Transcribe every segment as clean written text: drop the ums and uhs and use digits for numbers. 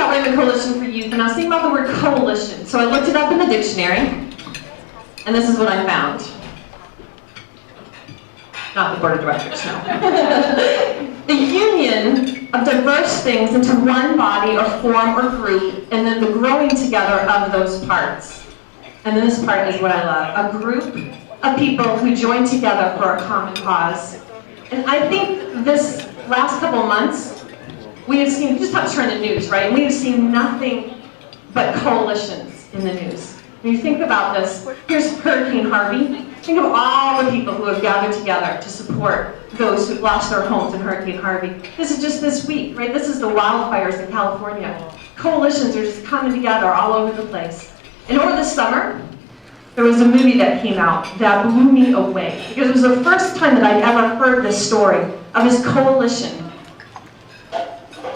about Raymond Coalition for Youth, and I was thinking about the word coalition. So I looked it up in the dictionary, and this is what I found. Not the board of directors, no. The union of diverse things into one body or form or group, and then the growing together of those parts. And then this part is what I love. A group of people who join together for a common cause. And I think this last couple of months, we have seen, just have to turn the news, right? And we have seen nothing but coalitions in the news. When you think about this, here's Hurricane Harvey. Think of all the people who have gathered together to support those who lost their homes in Hurricane Harvey. This is just this week, right? This is the wildfires in California. Coalitions are just coming together all over the place. And over the summer, there was a movie that came out that blew me away. Because it was the first time that I'd ever heard this story of this coalition.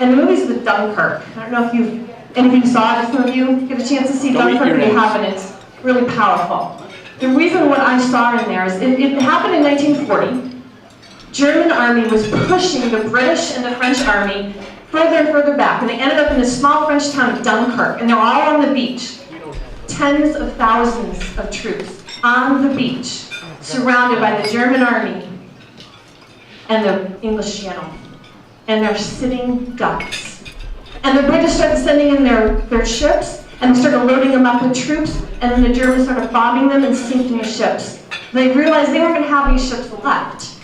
And the movie's The Dunkirk. I don't know if any of you saw it. If some of you get a chance to see Dunkirk, you haven't. It's really powerful. The reason what I saw in there is it happened in 1940. German army was pushing the British and the French army further and further back. And they ended up in this small French town of Dunkirk. And they were all on the beach. Tens of thousands of troops on the beach, surrounded by the German army and the English Channel. And they're sitting ducks. And the British started sending in their ships, and they started loading them up with troops, and then the Germans started bombing them and sinking the ships. They realized they weren't going to have any ships left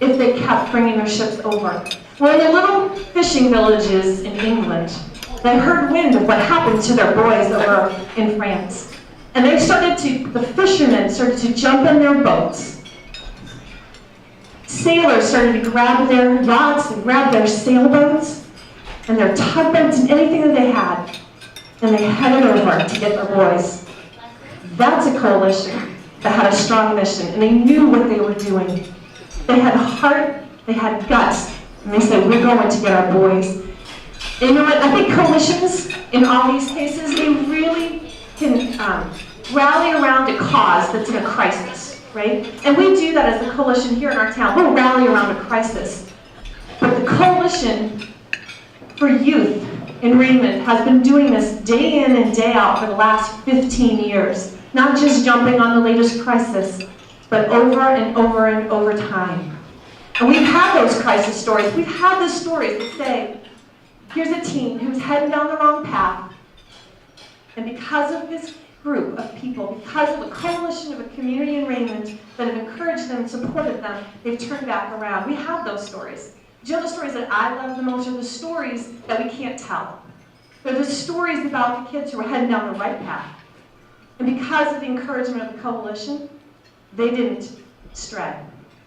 if they kept bringing their ships over. Well, in the little fishing villages in England, they heard wind of what happened to their boys over in France. And the fishermen started to jump in their boats. Sailors started to grab their yachts and grab their sailboats and their tugboats and anything that they had. And they headed over to get their boys. That's a coalition that had a strong mission, and they knew what they were doing. They had heart, they had guts, and they said, we're going to get our boys. And you know what, I think coalitions, in all these cases, they really can rally around a cause that's in a crisis, right? And we do that as a coalition here in our town. We'll rally around a crisis. But the coalition for youth in Raymond has been doing this day in and day out for the last 15 years. Not just jumping on the latest crisis, but over and over and over time. And we've had those crisis stories. We've had the stories that say, here's a teen who's heading down the wrong path, and because of this group of people, because of a coalition of a community in Raymond that have encouraged them and supported them, they've turned back around. We have those stories. Do you know the stories that I love the most are the stories that we can't tell? They're the stories about the kids who are heading down the right path. And because of the encouragement of the coalition, they didn't stray.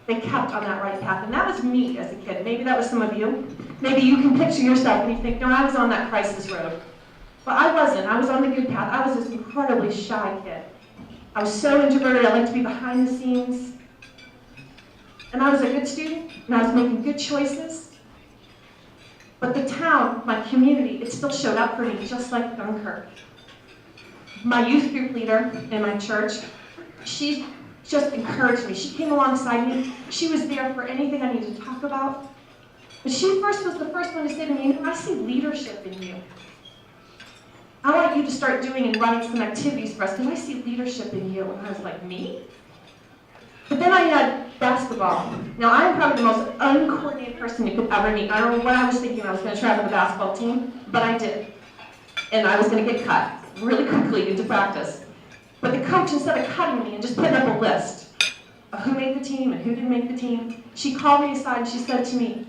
They kept on that right path. And that was me as a kid. Maybe that was some of you. Maybe you can picture yourself and you think, no, I was on that crisis road. But I wasn't. I was on the good path. I was this incredibly shy kid. I was so introverted. I liked to be behind the scenes. And I was a good student, and I was making good choices. But the town, my community, it still showed up for me, just like Dunkirk. My youth group leader in my church, she just encouraged me. She came alongside me. She was there for anything I needed to talk about. But she was the first one to say to me, I see leadership in you. I want you to start doing and running some activities for us, because I see leadership in you. And I was like, me? But then I had basketball. Now, I'm probably the most uncoordinated person you could ever meet. I don't know what I was thinking I was going to try for the basketball team, but I did. And I was going to get cut really quickly into practice. But the coach, instead of cutting me and just putting up a list of who made the team and who didn't make the team, she called me aside and she said to me,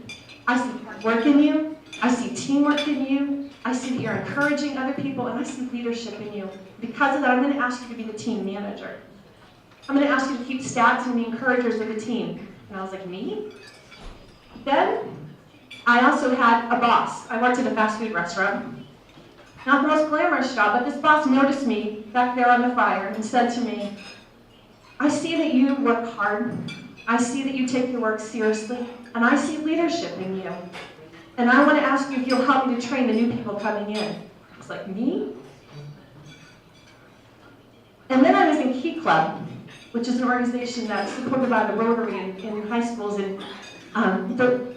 I see hard work in you, I see teamwork in you, I see that you're encouraging other people, and I see leadership in you. Because of that, I'm going to ask you to be the team manager. I'm going to ask you to keep stats and be encouragers of the team. And I was like, me? Then, I also had a boss. I worked at a fast food restaurant. Not the most glamorous job, but this boss noticed me back there on the fire and said to me, I see that you work hard. I see that you take your work seriously. And I see leadership in you. And I want to ask you if you'll help me to train the new people coming in. I was like, me? And then I was in Key Club, which is an organization that's supported by the Rotary in high schools. And the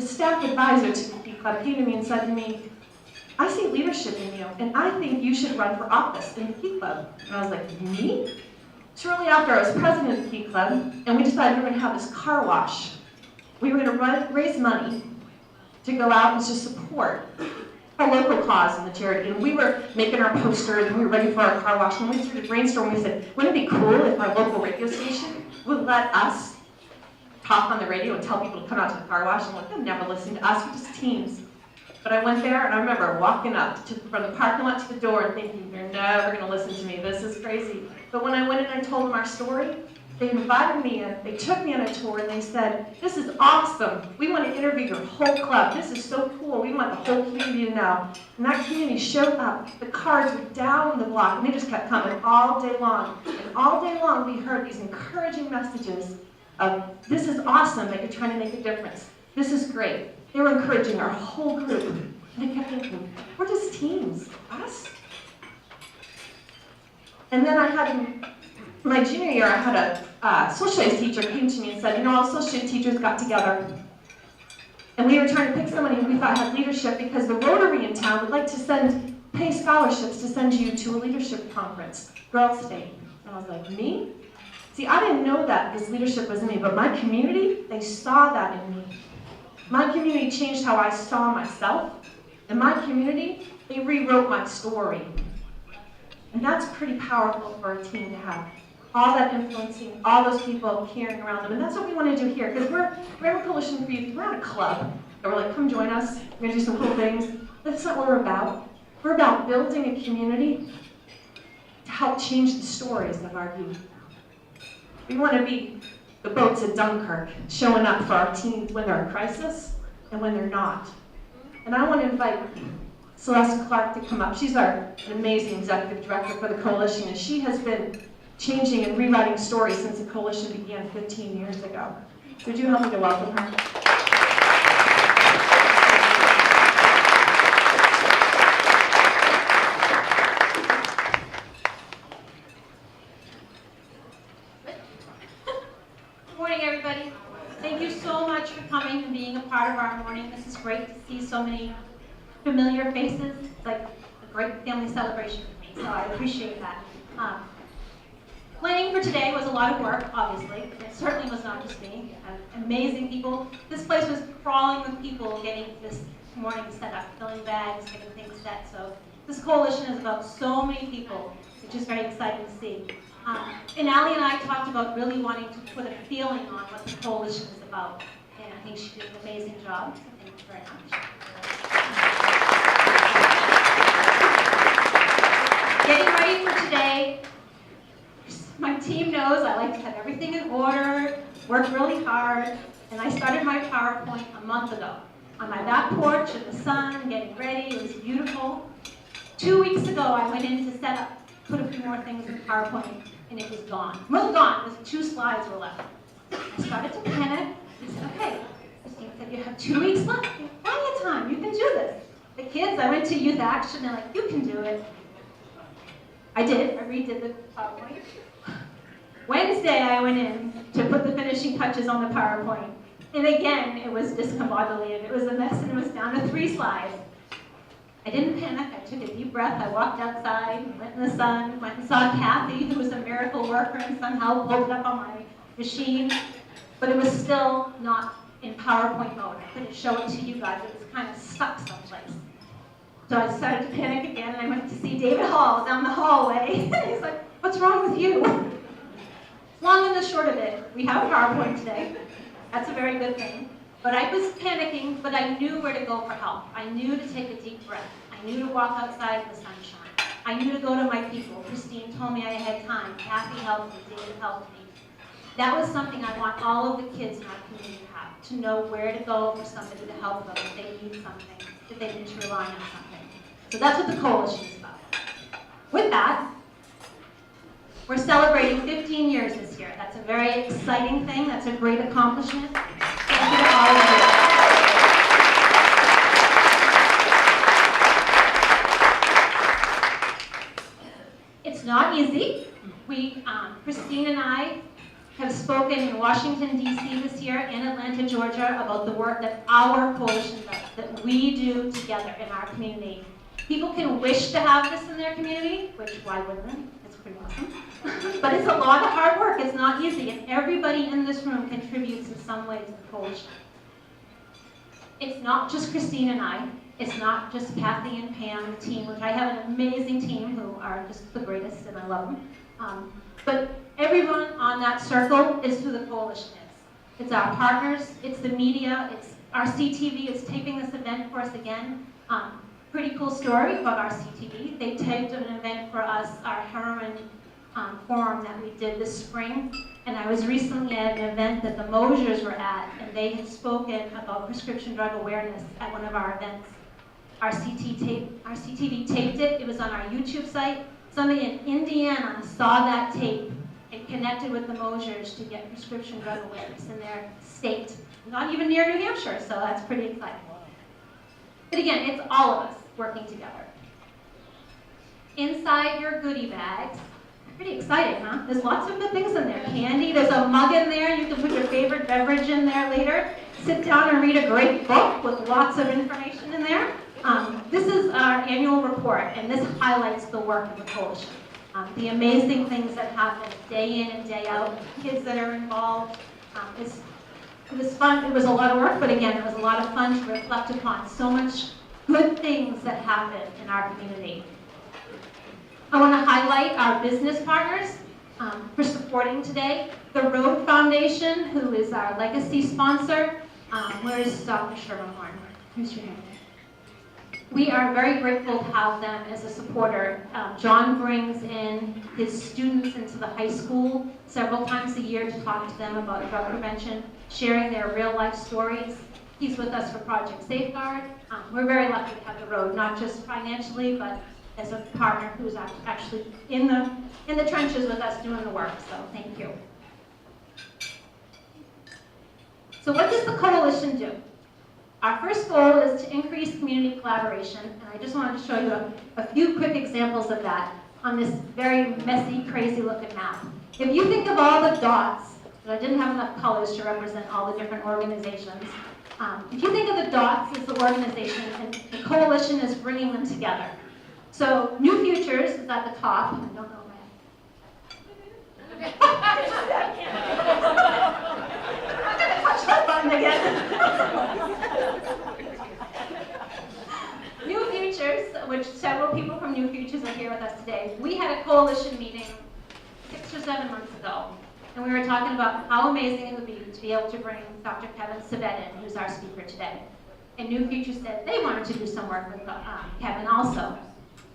staff advisor to the Key Club came to me and said to me, I see leadership in you, and I think you should run for office in the Key Club. And I was like, me? Shortly after, I was president of the Key Club, and we decided we were going to have this car wash. We were going to raise money to go out and to support a local cause in the charity. And we were making our posters, and we were ready for our car wash, and we started brainstorming. We said, wouldn't it be cool if our local radio station would let us talk on the radio and tell people to come out to the car wash? And they'll never listen to us, we're just teens. But I went there, and I remember walking up from the parking lot to the door and thinking, they're never going to listen to me. This is crazy. But when I went in and I told them our story, they invited me in. They took me on a tour, and they said, this is awesome. We want to interview your whole club. This is so cool. We want the whole community to know. And that community showed up. The cars were down the block, and they just kept coming all day long. And all day long, we heard these encouraging messages of, this is awesome that you're trying to make a difference. This is great. They were encouraging our whole group. And I kept thinking, we're just teens, us? And then I had, my junior year, I had a social studies teacher came to me and said, all social studies teachers got together. And we were trying to pick somebody who we thought had leadership because the Rotary in town would like to pay scholarships to send you to a leadership conference, Girls Day. And I was like, me? See, I didn't know that this leadership was in me, but my community, they saw that in me. My community changed how I saw myself, and my community, they rewrote my story. And that's pretty powerful for a team to have. All that influencing, all those people carrying around them. And that's what we want to do here, because we're Raymond Coalition for Youth. We're not a club. And we're like, come join us. We're going to do some cool things. That's not what we're about. We're about building a community to help change the stories of our youth. We want to be the boats at Dunkirk, showing up for our teens when they're in crisis and when they're not. And I want to invite Celeste Clark to come up. She's our amazing executive director for the coalition, and she has been changing and rewriting stories since the coalition began 15 years ago. So would you help me to welcome her? Coming and being a part of our morning. This is great to see so many familiar faces. It's like a great family celebration for me, so I appreciate that. Planning for today was a lot of work, obviously. It certainly was not just me. Amazing people. This place was crawling with people getting this morning set up, filling bags, getting things set. So this coalition is about so many people, which is very exciting to see. And Allie and I talked about really wanting to put a feeling on what the coalition is about. And I think she did an amazing job, so thank you very much. Getting ready for today, my team knows I like to have everything in order, work really hard, and I started my PowerPoint a month ago. On my back porch in the sun, getting ready, it was beautiful. 2 weeks ago, I went in to set up, put a few more things in PowerPoint, and it was gone. Well, gone, it was 2 slides were left. I started to panic. I said, okay, Christine said, you have 2 weeks left. You have plenty of time. You can do this. The kids, I went to Youth Action. They're like, you can do it. I did. I redid the PowerPoint. Wednesday, I went in to put the finishing touches on the PowerPoint. And again, it was discombobulated. It was a mess, and it was down to 3 slides. I didn't panic. I took a deep breath. I walked outside, went in the sun, went and saw Kathy, who was a miracle worker, and somehow pulled it up on my machine. But it was still not in PowerPoint mode. I couldn't show it to you guys. It was kind of stuck someplace. So I started to panic again, and I went to see David Hall down the hallway. And he's like, what's wrong with you? Long and the short of it, we have PowerPoint today. That's a very good thing. But I was panicking, but I knew where to go for help. I knew to take a deep breath. I knew to walk outside in the sunshine. I knew to go to my people. Christine told me I had time. Kathy helped me. David helped me. That was something I want all of the kids in our community to have, to know where to go for somebody to help them if they need something, if they need to rely on something. So that's what the coalition is about. With that, we're celebrating 15 years this year. That's a very exciting thing. That's a great accomplishment. Thank you to all of you. It's not easy. Christine and I have spoken in Washington, D.C. this year and Atlanta, Georgia about the work that our coalition does, that we do together in our community. People can wish to have this in their community, which why wouldn't they? It's pretty awesome. But it's a lot of hard work. It's not easy, and everybody in this room contributes in some way to the coalition. It's not just Christine and I. It's not just Kathy and Pam and the team, which I have an amazing team who are just the greatest, and I love them. But everyone on that circle is who the coalition is. It's our partners, it's the media, it's RCTV is taping this event for us again. Pretty cool story about RCTV. They taped an event for us, our heroin forum that we did this spring. And I was recently at an event that the Mosiers were at, and they had spoken about prescription drug awareness at one of our events. RCTV taped it. It was on our YouTube site. Somebody in Indiana saw that tape and connected with the Mosiers to get prescription drug awareness in their state. Not even near New Hampshire, so that's pretty exciting. But again, it's all of us working together. Inside your goodie bags, pretty exciting, huh? There's lots of good things in there. Candy, there's a mug in there. You can put your favorite beverage in there later. Sit down and read a great book with lots of information in there. This is our annual report, and this highlights the work of the coalition. The amazing things that happen day in and day out, kids that are involved. It was fun. It was a lot of work, but again, it was a lot of fun to reflect upon so much good things that happen in our community. I want to highlight our business partners for supporting today. The Road Foundation, who is our legacy sponsor. Where is Dr. Sherman-Horn? Who's your name? We are very grateful to have them as a supporter. John brings in his students into the high school several times a year to talk to them about drug prevention, sharing their real life stories. He's with us for Project Safeguard. We're very lucky to have the Road, not just financially, but as a partner who's actually in the trenches with us doing the work, so thank you. So what does the coalition do? Our first goal is to increase community collaboration, and I just wanted to show you a few quick examples of that on this very messy, crazy looking map. If you think of all the dots, but I didn't have enough colors to represent all the different organizations. If you think of the dots as the organization, and the coalition is bringing them together. So New Futures is at the top. I don't know where. I'm going to touch that button again. New Futures, which several people from New Futures are here with us today. We had a coalition meeting 6 or 7 months ago, and we were talking about how amazing it would be to be able to bring Dr. Kevin Sabet in, who's our speaker today. And New Futures said they wanted to do some work with Kevin also.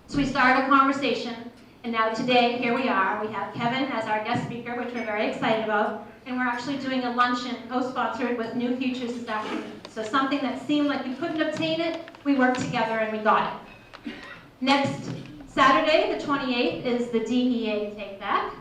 So we started a conversation, and now today, here we are. We have Kevin as our guest speaker, which we're very excited about, and we're actually doing a luncheon co-sponsored with New Futures this afternoon. So something that seemed like we couldn't obtain it, we worked together and we got it. Next Saturday, the 28th, is the DEA Take Back.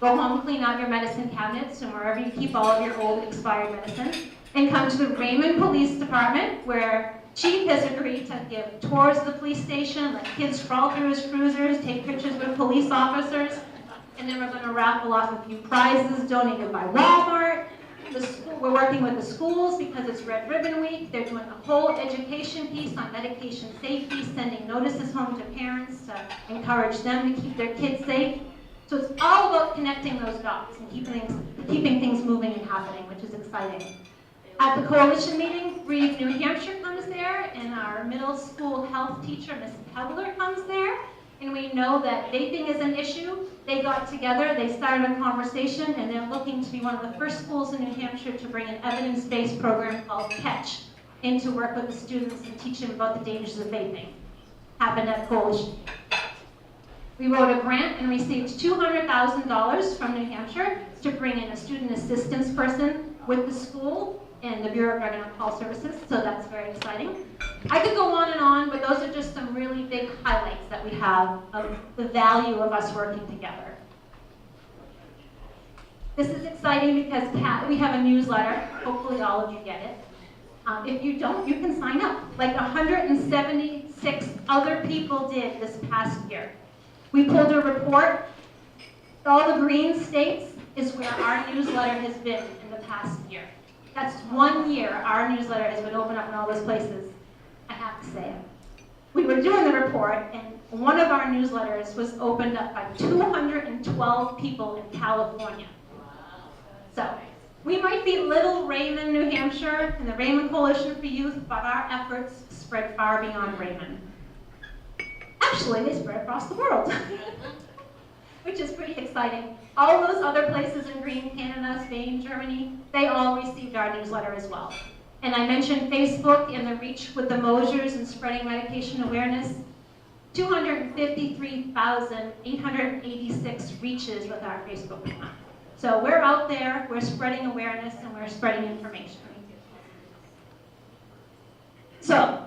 Go home, clean out your medicine cabinets and wherever you keep all of your old expired medicine, and come to the Raymond Police Department, where Chief has agreed to give tours of the police station, let kids crawl through his cruisers, take pictures with police officers, and then we're going to raffle off a few prizes donated by Walmart. We're working with the schools because it's Red Ribbon Week. They're doing a whole education piece on medication safety, sending notices home to parents to encourage them to keep their kids safe. So it's all about connecting those dots and keeping things moving and happening, which is exciting. At the coalition meeting, Read New Hampshire comes there, and our middle school health teacher, Miss Pebbler, comes there. And we know that vaping is an issue. They got together, they started a conversation, and they're looking to be one of the first schools in New Hampshire to bring an evidence-based program called CATCH in to work with the students and teach them about the dangers of vaping. Happened at coalition. We wrote a grant and received $200,000 from New Hampshire to bring in a student assistance person with the school and the Bureau of Drug and Alcohol Services, so that's very exciting. I could go on, but those are just some really big highlights that we have of the value of us working together. This is exciting because we have a newsletter. Hopefully all of you get it. If you don't, you can sign up. Like 176 other people did this past year. We pulled a report. All the green states is where our newsletter has been in the past year. That's 1 year our newsletter has been open up in all those places. I have to say it. we were doing the report, and one of our newsletters was opened up by 212 people in California. So we might be little Raymond, New Hampshire, and the Raymond Coalition for Youth, but our efforts spread far beyond Raymond. Actually, they spread across the world, which is pretty exciting. All those other places in green, Canada, Spain, Germany, they all received our newsletter as well. And I mentioned Facebook and the reach with the Mosers and spreading medication awareness. 253,886 reaches with our Facebook account. So we're out there, we're spreading awareness, and we're spreading information. So,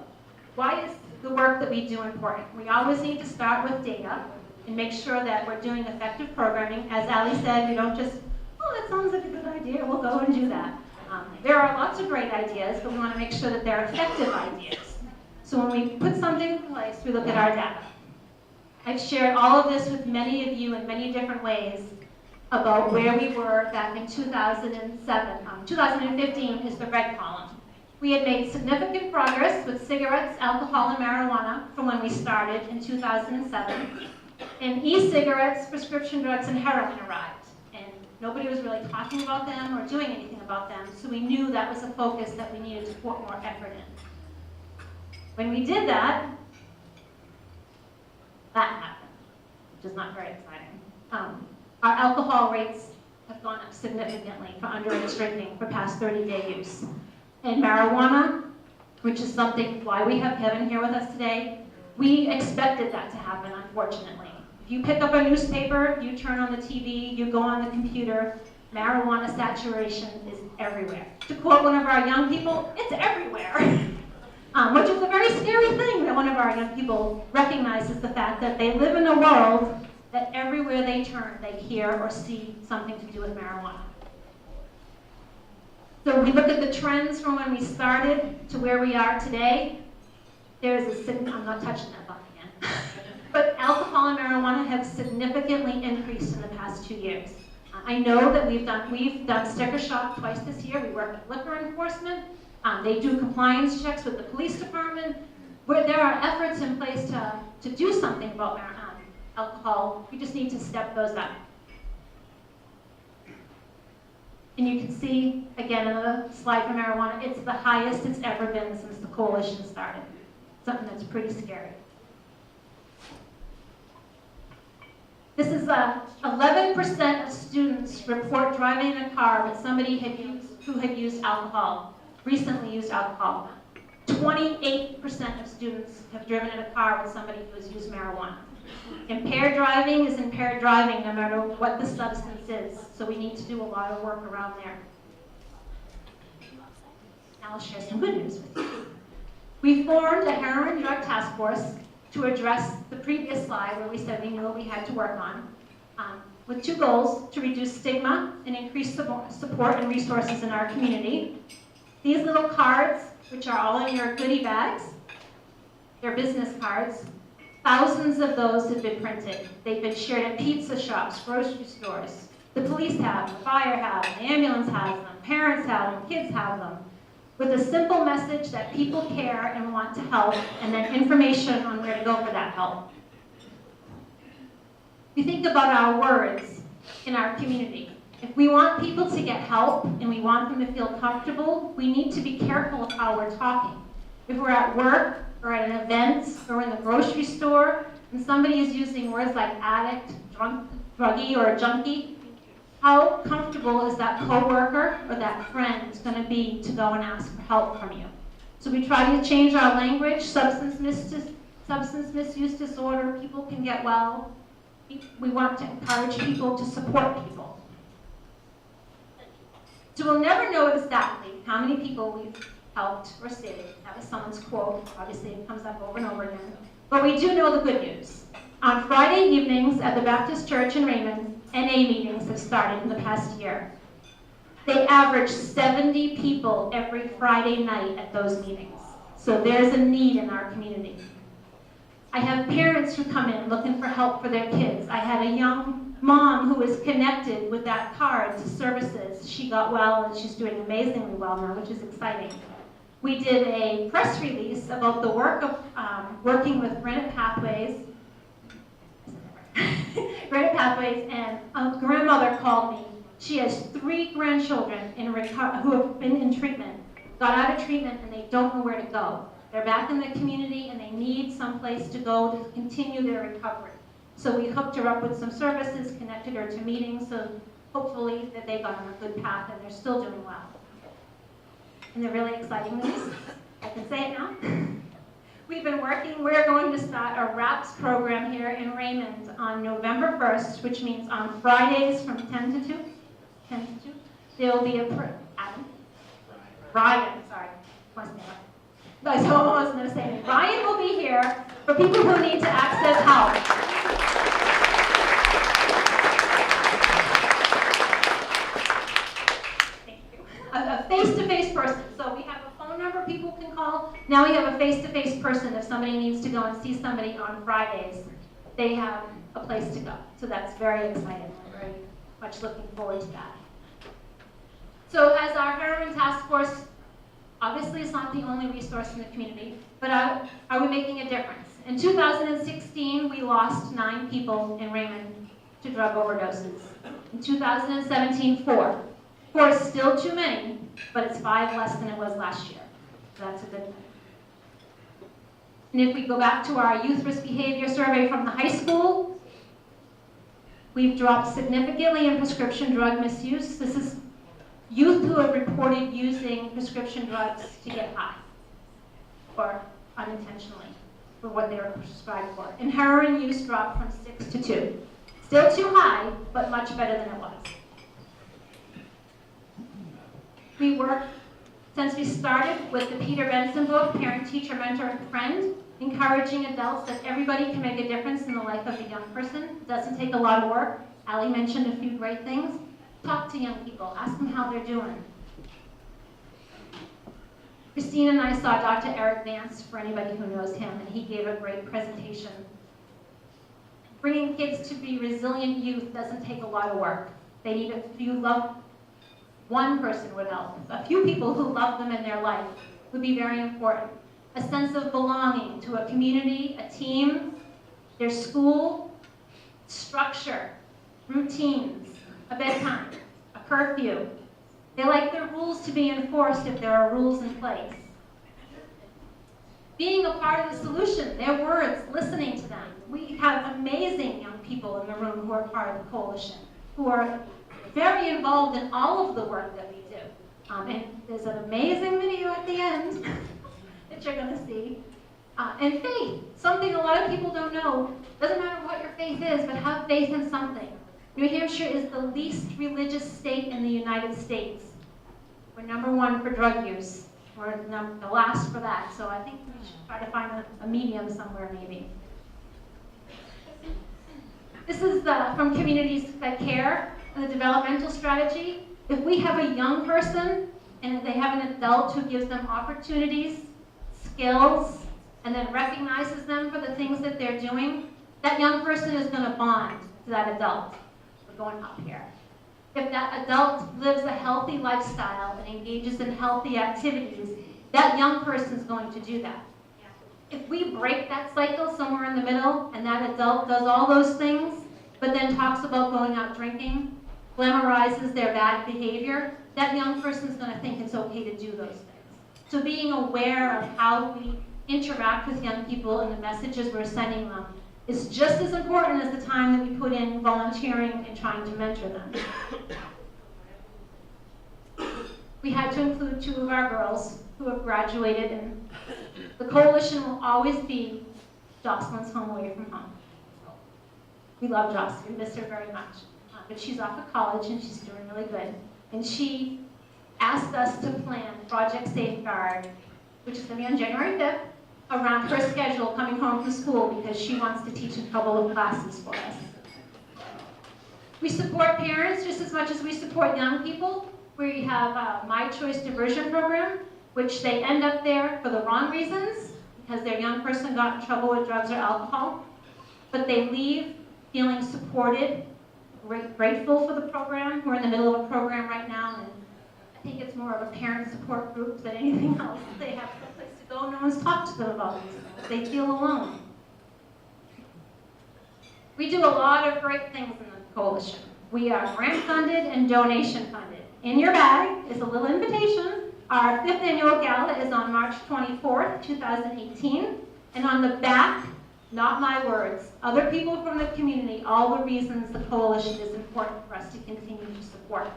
why is the work that we do important? We always need to start with data and make sure that we're doing effective programming. As Ali said, we don't just, oh, that sounds like a good idea, we'll go and do that. There are lots of great ideas, but we want to make sure that they're effective ideas. So when we put something in place, we look at our data. I've shared all of this with many of you in many different ways about where we were back in 2007. 2015 is the red column. We had made significant progress with cigarettes, alcohol, and marijuana from when we started in 2007. And e-cigarettes, prescription drugs, and heroin arrived. Nobody was really talking about them or doing anything about them, so we knew that was a focus that we needed to put more effort in. When we did that, that happened, which is not very exciting. Our alcohol rates have gone up significantly for underage drinking for past 30-day use. And marijuana, which is something why we have Kevin here with us today, we expected that to happen, unfortunately. You pick up a newspaper, you turn on the TV, you go on the computer, marijuana saturation is everywhere. To quote one of our young people, it's everywhere. Which is a very scary thing that one of our young people recognizes the fact that they live in a world that everywhere they turn, they hear or see something to do with marijuana. So we look at the trends from when we started to where we are today. There's I'm not touching that button again. But alcohol and marijuana have significantly increased in the past 2 years. I know that we've done sticker shock twice this year. We work with liquor enforcement. They do compliance checks with the police department. Where there are efforts in place to do something about alcohol, we just need to step those up. And you can see, again, another slide for marijuana, it's the highest it's ever been since the coalition started. Something that's pretty scary. This is 11% of students report driving in a car with somebody who had used alcohol, recently used alcohol. 28% of students have driven in a car with somebody who has used marijuana. Impaired driving is impaired driving no matter what the substance is, so we need to do a lot of work around there. Now I'll share some good news with you. We formed a heroin drug task force to address the previous slide where we said we knew what we had to work on, with two goals: to reduce stigma and increase support and resources in our community. These little cards, which are all in your goodie bags, they're business cards. Thousands of those have been printed. They've been shared at pizza shops, grocery stores. The police have them, the fire have them, the ambulance has them, parents have them, kids have them, with a simple message that people care and want to help, and then information on where to go for that help. We think about our words in our community. If we want people to get help and we want them to feel comfortable, we need to be careful of how we're talking. If we're at work or at an event or in the grocery store and somebody is using words like addict, drunk, druggie, or junkie, how comfortable is that coworker or that friend going to be to go and ask for help from you? So we try to change our language. Substance misuse disorder, people can get well. We want to encourage people to support people. So we'll never know exactly how many people we've helped or saved. That was someone's quote. Obviously, it comes up over and over again. But we do know the good news. On Friday evenings at the Baptist Church in Raymond, NA meetings have started in the past year. They average 70 people every Friday night at those meetings. So there's a need in our community. I have parents who come in looking for help for their kids. I had a young mom who was connected with that card to services. She got well and she's doing amazingly well now, which is exciting. We did a press release about the work of working with Granite Pathways. Granite Pathways, and a grandmother called me. She has 3 grandchildren who have been in treatment, got out of treatment, and they don't know where to go. They're back in the community, and they need some place to go to continue their recovery. So we hooked her up with some services, connected her to meetings, so hopefully that they got on a good path, and they're still doing well. And the really exciting news, I can say it now. We're going to start a RAPS program here in Raymond on November 1st, which means on Fridays from 10 to 2. There will be Ryan, sorry. I was going to say, Ryan will be here for people who need to access help. Thank you. A face-to-face person. So we have a phone number people can call. Now we have a face-to-face person. If somebody needs to go and see somebody on Fridays, they have a place to go. So that's very exciting. We're very much looking forward to that. So as our heroin task force, obviously it's not the only resource in the community, but are we making a difference? In 2016, we lost 9 people in Raymond to drug overdoses. In 2017, 4. 4 is still too many, but it's 5 less than it was last year. So that's a good thing. And if we go back to our youth risk behavior survey from the high school, we've dropped significantly in prescription drug misuse. This is youth who have reported using prescription drugs to get high, or unintentionally, for what they were prescribed for. And heroin use dropped from 6 to 2. Still too high, but much better than it was. We work, since we started, with the Peter Benson book, Parent, Teacher, Mentor, and Friend, encouraging adults that everybody can make a difference in the life of a young person. It doesn't take a lot of work. Allie mentioned a few great things. Talk to young people, ask them how they're doing. Christine and I saw Dr. Eric Vance, for anybody who knows him, and he gave a great presentation. Bringing kids to be resilient youth doesn't take a lot of work. They need a few love. One person would help. A few people who love them in their life would be very important. A sense of belonging to a community, a team, their school, structure, routines, a bedtime, a curfew. They like their rules to be enforced if there are rules in place. Being a part of the solution, their words, listening to them. We have amazing young people in the room who are part of the coalition, who are very involved in all of the work that we do. And there's an amazing video at the end that you're going to see. And faith, something a lot of people don't know. Doesn't matter what your faith is, but have faith in something. New Hampshire is the least religious state in the United States. We're #1 for drug use. We're the last for that. So I think we should try to find a medium somewhere, maybe. This is from Communities That Care, and the developmental strategy. If we have a young person and they have an adult who gives them opportunities, skills, and then recognizes them for the things that they're doing, that young person is going to bond to that adult. We're going up here. If that adult lives a healthy lifestyle and engages in healthy activities, that young person is going to do that. If we break that cycle somewhere in the middle and that adult does all those things, but then talks about going out drinking, glamorizes their bad behavior, that young person is going to think it's okay to do those things. So being aware of how we interact with young people and the messages we're sending them is just as important as the time that we put in volunteering and trying to mentor them. We had to include 2 of our girls who have graduated, and the coalition will always be Jocelyn's home away from home. We love Jocelyn, we miss her very much. But she's off of college and she's doing really good. And she asked us to plan Project Safeguard, which is going to be on January 5th, around her schedule coming home from school because she wants to teach a couple of classes for us. We support parents just as much as we support young people. We have a My Choice Diversion Program, which they end up there for the wrong reasons, because their young person got in trouble with drugs or alcohol, but they leave feeling supported, grateful for the program. We're in the middle of a program right now, and I think it's more of a parent support group than anything else. They have no place to go, no one's talked to them about these things. They feel alone. We do a lot of great things in the coalition. We are grant funded and donation funded. In your bag is a little invitation. Our 5th annual gala is on March 24th, 2018. And on the back, not my words, other people from the community, all the reasons the coalition is important for us to continue to support.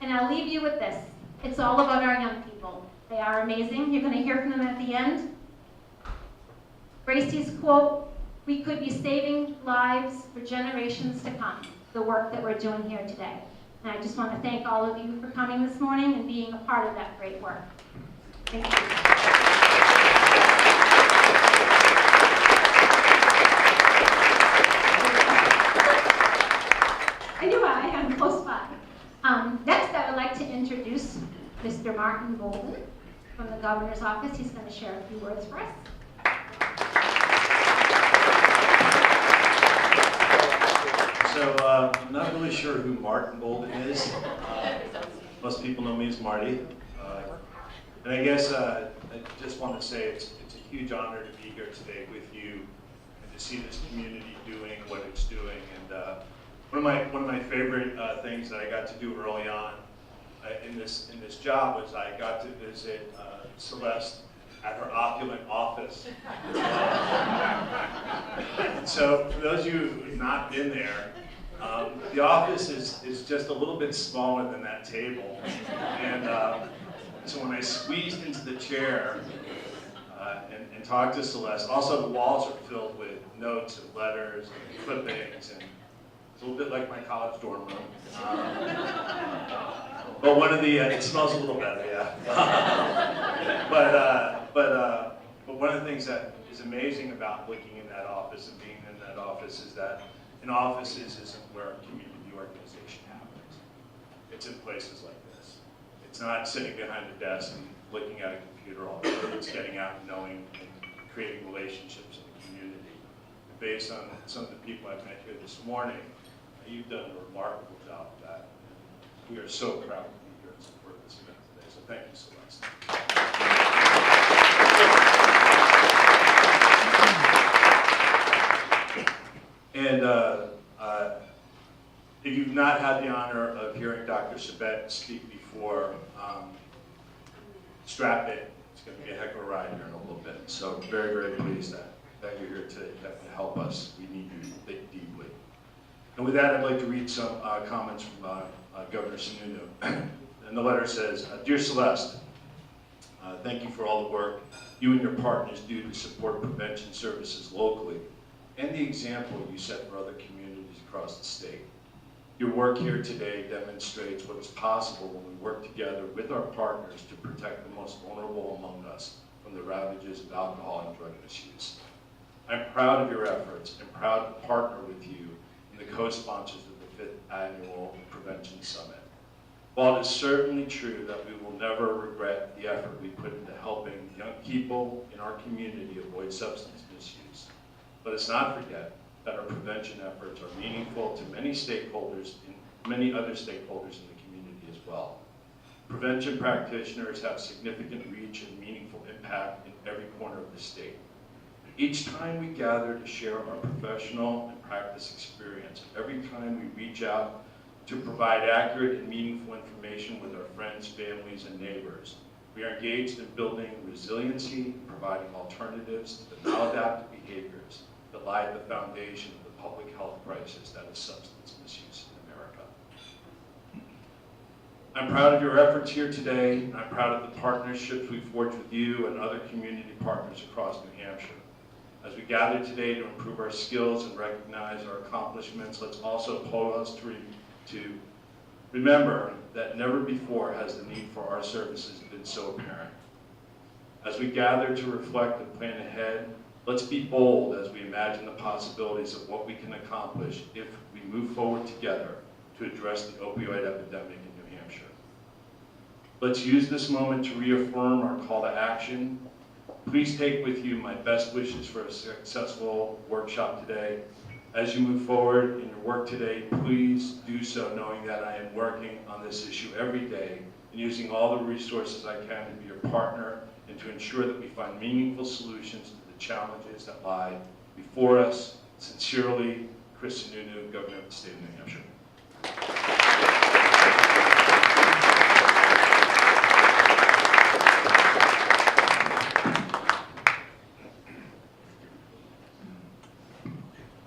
And I'll leave you with this. It's all about our young people. They are amazing. You're going to hear from them at the end. Gracie's quote, "We could be saving lives for generations to come," the work that we're doing here today. And I just want to thank all of you for coming this morning and being a part of that great work. Thank you. I knew I am close by. Next, I would like to introduce Mr. Martin Golden from the Governor's Office. He's going to share a few words for us. So I'm not really sure who Martin Golden is. Most people know me as Marty. And I guess I just want to say it's a huge honor to be here today with you and to see this community doing what it's doing. And one of my favorite things that I got to do early on in this job was I got to visit Celeste at her opulent office. So for those of you who've not been there, the office is just a little bit smaller than that table. And so when I squeezed into the chair and talked to Celeste, also the walls are filled with notes and letters and clippings, and it's a little bit like my college dorm room. But one of the, it smells a little better, yeah. But one of the things that is amazing about looking in that office and being in that office is that in offices isn't where community organization happens. It's in places like this. It's not sitting behind a desk and looking at a computer all the time. It's getting out and knowing and creating relationships in the community. And based on some of the people I've met here this morning, you've done a remarkable job of that. We are so proud to be here and support this event today. So thank you, Celeste. And if you've not had the honor of hearing Dr. Sabet speak before, strap in. It's going to be a heck of a ride here in a little bit. So very, very pleased that you're here today. Definitely help us. We need you deeply. And with that, I'd like to read some comments from Governor Sununu. And the letter says, "Dear Celeste, thank you for all the work you and your partners do to support prevention services locally and the example you set for other communities across the state. Your work here today demonstrates what is possible when we work together with our partners to protect the most vulnerable among us from the ravages of alcohol and drug misuse. I'm proud of your efforts and proud to partner with you and the co-sponsors of the 5th Annual Prevention Summit. While it is certainly true that we will never regret the effort we put into helping young people in our community avoid substance misuse, let us not forget that our prevention efforts are meaningful to many stakeholders and many other stakeholders in the community as well. Prevention practitioners have significant reach and meaningful impact in every corner of the state. Each time we gather to share our professional and practice experience, every time we reach out to provide accurate and meaningful information with our friends, families, and neighbors, we are engaged in building resiliency and providing alternatives to the maladaptive behaviors that lie at the foundation of the public health crisis that is substance misuse in America. I'm proud of your efforts here today, and I'm proud of the partnerships we've forged with you and other community partners across New Hampshire. As we gather today to improve our skills and recognize our accomplishments, let's also pause to remember that never before has the need for our services been so apparent. As we gather to reflect and plan ahead, let's be bold as we imagine the possibilities of what we can accomplish if we move forward together to address the opioid epidemic in New Hampshire. Let's use this moment to reaffirm our call to action. Please take with you my best wishes for a successful workshop today. As you move forward in your work today, please do so knowing that I am working on this issue every day and using all the resources I can to be your partner and to ensure that we find meaningful solutions to the challenges that lie before us. Sincerely, Chris Sununu, Governor of the State of New Hampshire.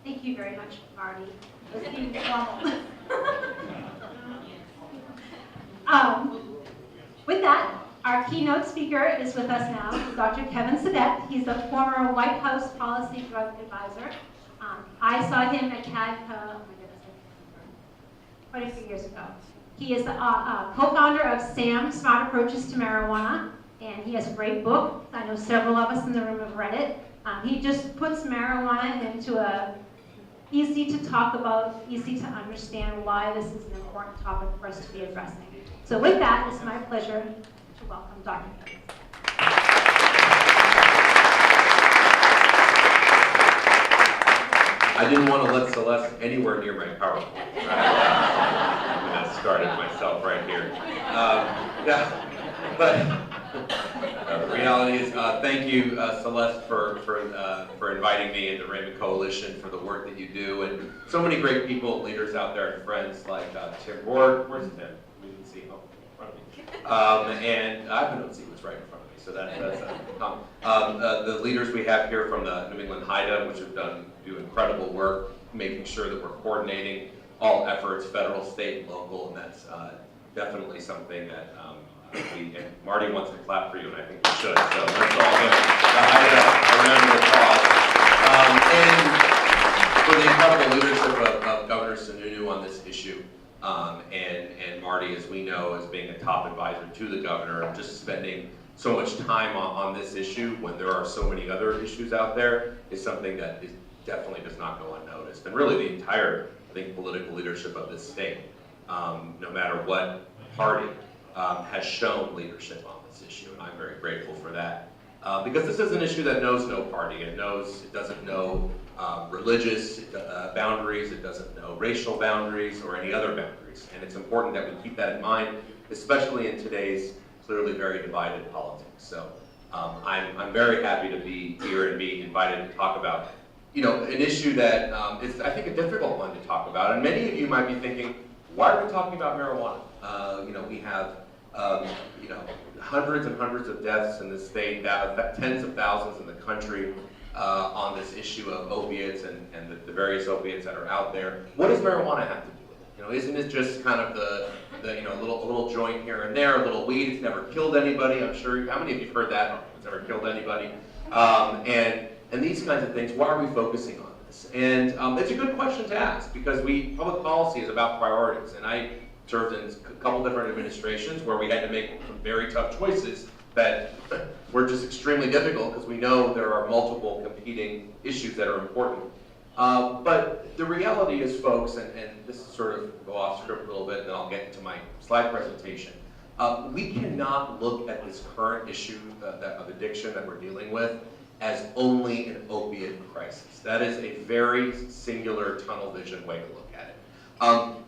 Thank you very much, Marty. It was informal. With that, our keynote speaker is with us now, Dr. Kevin Sabet. He's the former White House Policy Drug Advisor. I saw him at CADCA, oh my goodness, quite a few years ago. He is the co-founder of SAM, Smart Approaches to Marijuana, and he has a great book. I know several of us in the room have read it. He just puts marijuana into a easy to talk about, easy to understand why this is an important topic for us to be addressing. So with that, it's my pleasure to welcome Dr. Kevin. I didn't want to let Celeste anywhere near my PowerPoint. I'm going to start it myself right here. The reality is, thank you, Celeste, for inviting me and the Raymond Coalition for the work that you do, and so many great people, leaders out there, and friends like Tim Ward. Where's Tim? We didn't see him in front of me. And I don't see what's right in front of me, so that's the leaders we have here from the New England HIDA, which have do incredible work, making sure that we're coordinating all efforts, federal, state, and local, and that's definitely something that and Marty wants to clap for you, and I think we should. So let's all give a round of applause. And for the incredible leadership of Governor Sununu on this issue, and Marty, as we know, as being a top advisor to the governor, just spending so much time on this issue when there are so many other issues out there is something that definitely does not go unnoticed. And really the entire, I think, political leadership of this state, no matter what party, has shown leadership on this issue, and I'm very grateful for that. Because this is an issue that knows no party. It doesn't know religious boundaries, it doesn't know racial boundaries or any other boundaries. And it's important that we keep that in mind, especially in today's clearly very divided politics. So I'm very happy to be here and be invited to talk about an issue that is, I think, a difficult one to talk about. And many of you might be thinking, why are we talking about marijuana? We have hundreds and hundreds of deaths in the state, tens of thousands in the country on this issue of opiates and the various opiates that are out there. What does marijuana have to do with it? Isn't it just kind of the little joint here and there, a little weed? It's never killed anybody. I'm sure. How many of you have heard that? It's never killed anybody. And these kinds of things. Why are we focusing on this? And it's a good question to ask because public policy is about priorities, and I served in a couple different administrations where we had to make some very tough choices that were just extremely difficult because we know there are multiple competing issues that are important. But the reality is, folks, and this is sort of go off script a little bit, and then I'll get into my slide presentation. We cannot look at this current issue of addiction that we're dealing with as only an opiate crisis. That is a very singular tunnel vision way to look at it.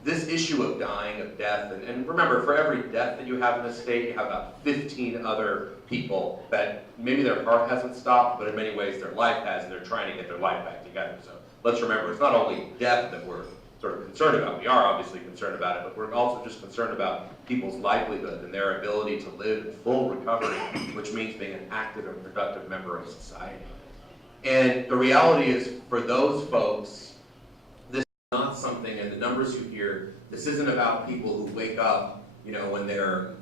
This issue of dying, of death, and remember, for every death that you have in this state, you have about 15 other people that maybe their heart hasn't stopped, but in many ways their life has, and they're trying to get their life back together. So let's remember, it's not only death that we're sort of concerned about. We are obviously concerned about it, but we're also just concerned about people's livelihood and their ability to live in full recovery, which means being an active and productive member of society. And the reality is, for those folks, this is not something, and the numbers you hear, this isn't about people who wake up, when they're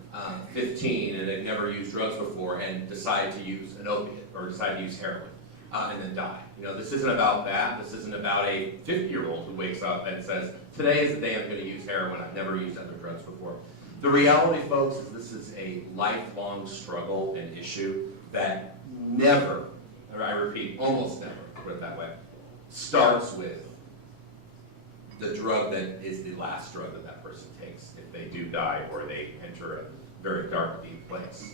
15 and they've never used drugs before and decide to use an opiate or decide to use heroin and then die. This isn't about that. This isn't about a 50-year-old who wakes up and says, today is the day I'm going to use heroin. I've never used other drugs before. The reality, folks, is this is a lifelong struggle and issue that never, or I repeat, almost never, put it that way, starts with the drug that is the last drug that that person takes if they do die or they enter a very dark, deep place.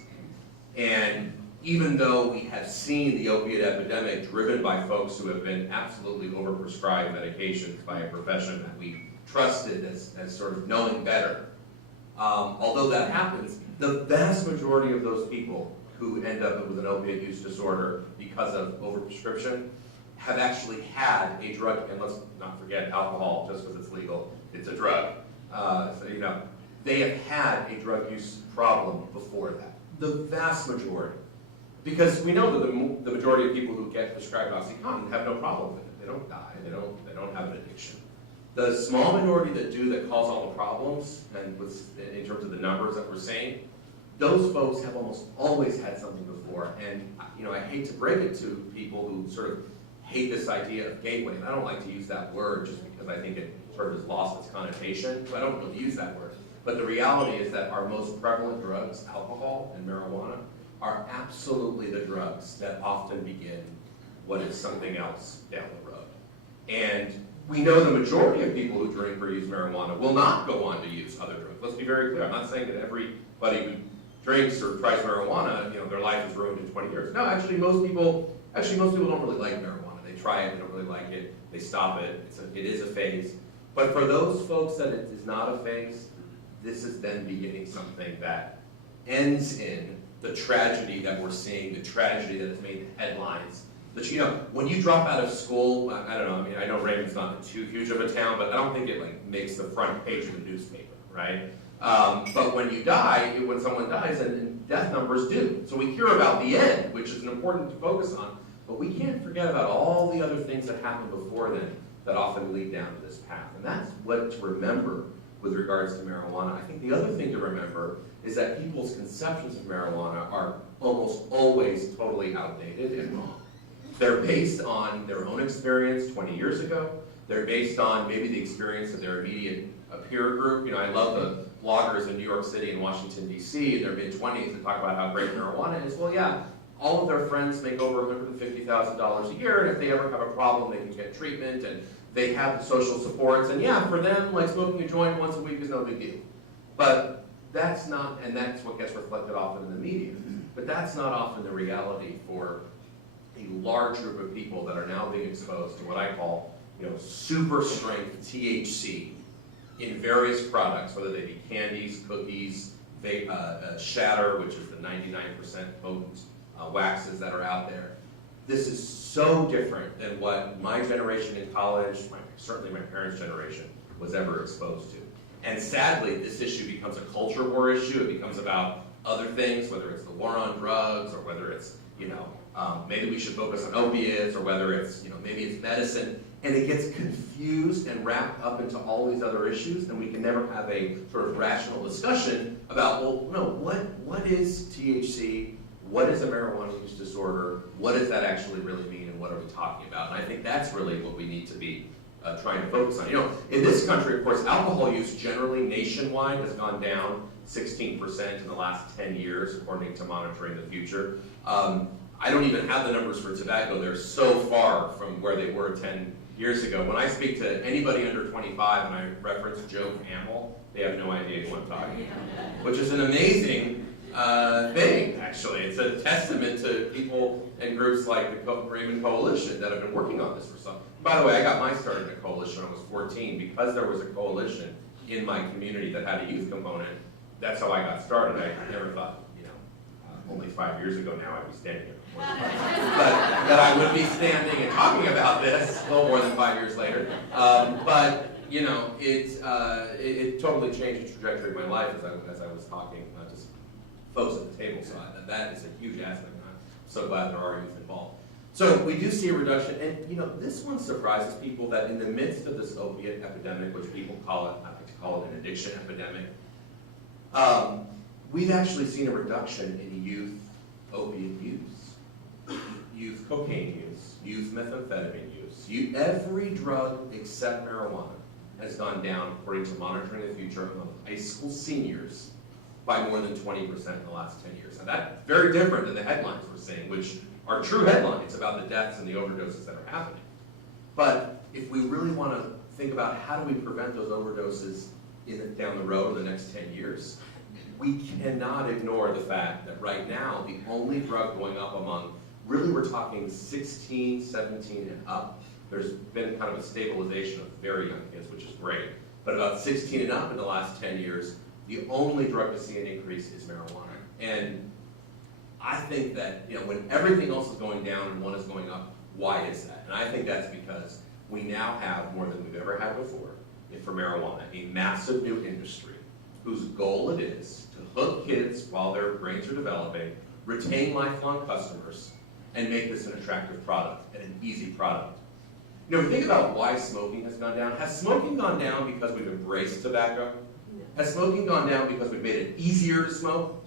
And even though we have seen the opiate epidemic driven by folks who have been absolutely overprescribed medications by a profession that we trusted as sort of knowing better, although that happens, the vast majority of those people who end up with an opiate use disorder because of overprescription have actually had a drug, and let's not forget alcohol, just because it's legal, it's a drug. So, you know, they have had a drug use problem before that. The vast majority. Because we know that the majority of people who get prescribed OxyContin have no problem with it. They don't die, they don't have an addiction. The small minority that do, that cause all the problems, and in terms of the numbers that we're seeing, those folks have almost always had something before. And you know, I hate to break it to people who sort of hate this idea of gateway. And I don't like to use that word just because I think it sort of has lost its connotation. So I don't really use that word. But the reality is that our most prevalent drugs, alcohol and marijuana, are absolutely the drugs that often begin what is something else down the road. And we know the majority of people who drink or use marijuana will not go on to use other drugs. Let's be very clear. I'm not saying that everybody who drinks or tries marijuana, you know, their life is ruined in 20 years. No, actually most people don't really like marijuana. They try it, they don't really like it, they stop it. It is a phase. But for those folks that it is not a phase, this is then beginning something that ends in the tragedy that we're seeing, the tragedy that has made the headlines. But you know, when you drop out of school, I don't know, I mean, I know Raymond's not too huge of a town, but I don't think it like makes the front page of the newspaper, right? But when you die, when someone dies, and death numbers do. So we hear about the end, which is important to focus on, but we can't forget about all the other things that happened before then that often lead down to this path. And that's what to remember with regards to marijuana. I think the other thing to remember is that people's conceptions of marijuana are almost always totally outdated and wrong. They're based on their own experience 20 years ago. They're based on maybe the experience of their immediate peer group. You know, I love the bloggers in New York City and Washington, D.C. in their mid-20s that talk about how great marijuana is. Well, yeah, all of their friends make over $150,000 a year, and if they ever have a problem, they can get treatment, and they have the social supports, and yeah, for them, like smoking a joint once a week is no big deal. But that's not, and that's what gets reflected often in the media, but that's not often the reality for a large group of people that are now being exposed to what I call, you know, super strength THC in various products, whether they be candies, cookies, shatter, which is the 99% potent waxes that are out there. This is so different than what my generation in college, certainly my parents' generation, was ever exposed to. And sadly, this issue becomes a culture war issue. It becomes about other things, whether it's the war on drugs, or whether it's, you know, maybe we should focus on opiates, or whether it's, you know, maybe it's medicine. And it gets confused and wrapped up into all these other issues, and we can never have a sort of rational discussion about, well, no, what is THC? What is a marijuana use disorder? What does that actually really mean, and what are we talking about? And I think that's really what we need to be trying to focus on. You know, in this country, of course, alcohol use generally nationwide has gone down 16% in the last 10 years, according to Monitoring the Future. I don't even have the numbers for tobacco. They're so far from where they were 10 years ago. When I speak to anybody under 25 and I reference Joe Camel, they have no idea who I'm talking about, which is an amazing thing, actually. It's a testament to people and groups like the Raymond Coalition that have been working on this for some. By the way, I got my start in a coalition when I was 14 because there was a coalition in my community that had a youth component. That's how I got started. I never thought, you know, only 5 years ago now I'd be standing here. But that I would be standing and talking about this a little more than 5 years later. But you know, it totally changed the trajectory of my life as I was talking, not just folks at the table. So that is a huge aspect. And I'm so glad there are youth involved. So we do see a reduction, and you know, this one surprises people that in the midst of this opiate epidemic, which people call it, I like to call it an addiction epidemic, we've actually seen a reduction in youth opiate use, youth cocaine use, youth methamphetamine use. Every drug except marijuana has gone down, according to Monitoring the Future, among high school seniors by more than 20% in the last 10 years. And that's very different than the headlines we're seeing, which are true headlines about the deaths and the overdoses that are happening. But if we really want to think about how do we prevent those overdoses down the road in the next 10 years, we cannot ignore the fact that right now, the only drug going up among, really we're talking 16, 17 and up. There's been kind of a stabilization of very young kids, which is great. But about 16 and up in the last 10 years, the only drug to see an increase is marijuana. And I think that, when everything else is going down and one is going up, why is that? And I think that's because we now have, more than we've ever had before, for marijuana, a massive new industry whose goal it is to hook kids while their brains are developing, retain lifelong customers, and make this an attractive product and an easy product. Think about why smoking has gone down. Has smoking gone down because we've embraced tobacco? Has smoking gone down because we've made it easier to smoke?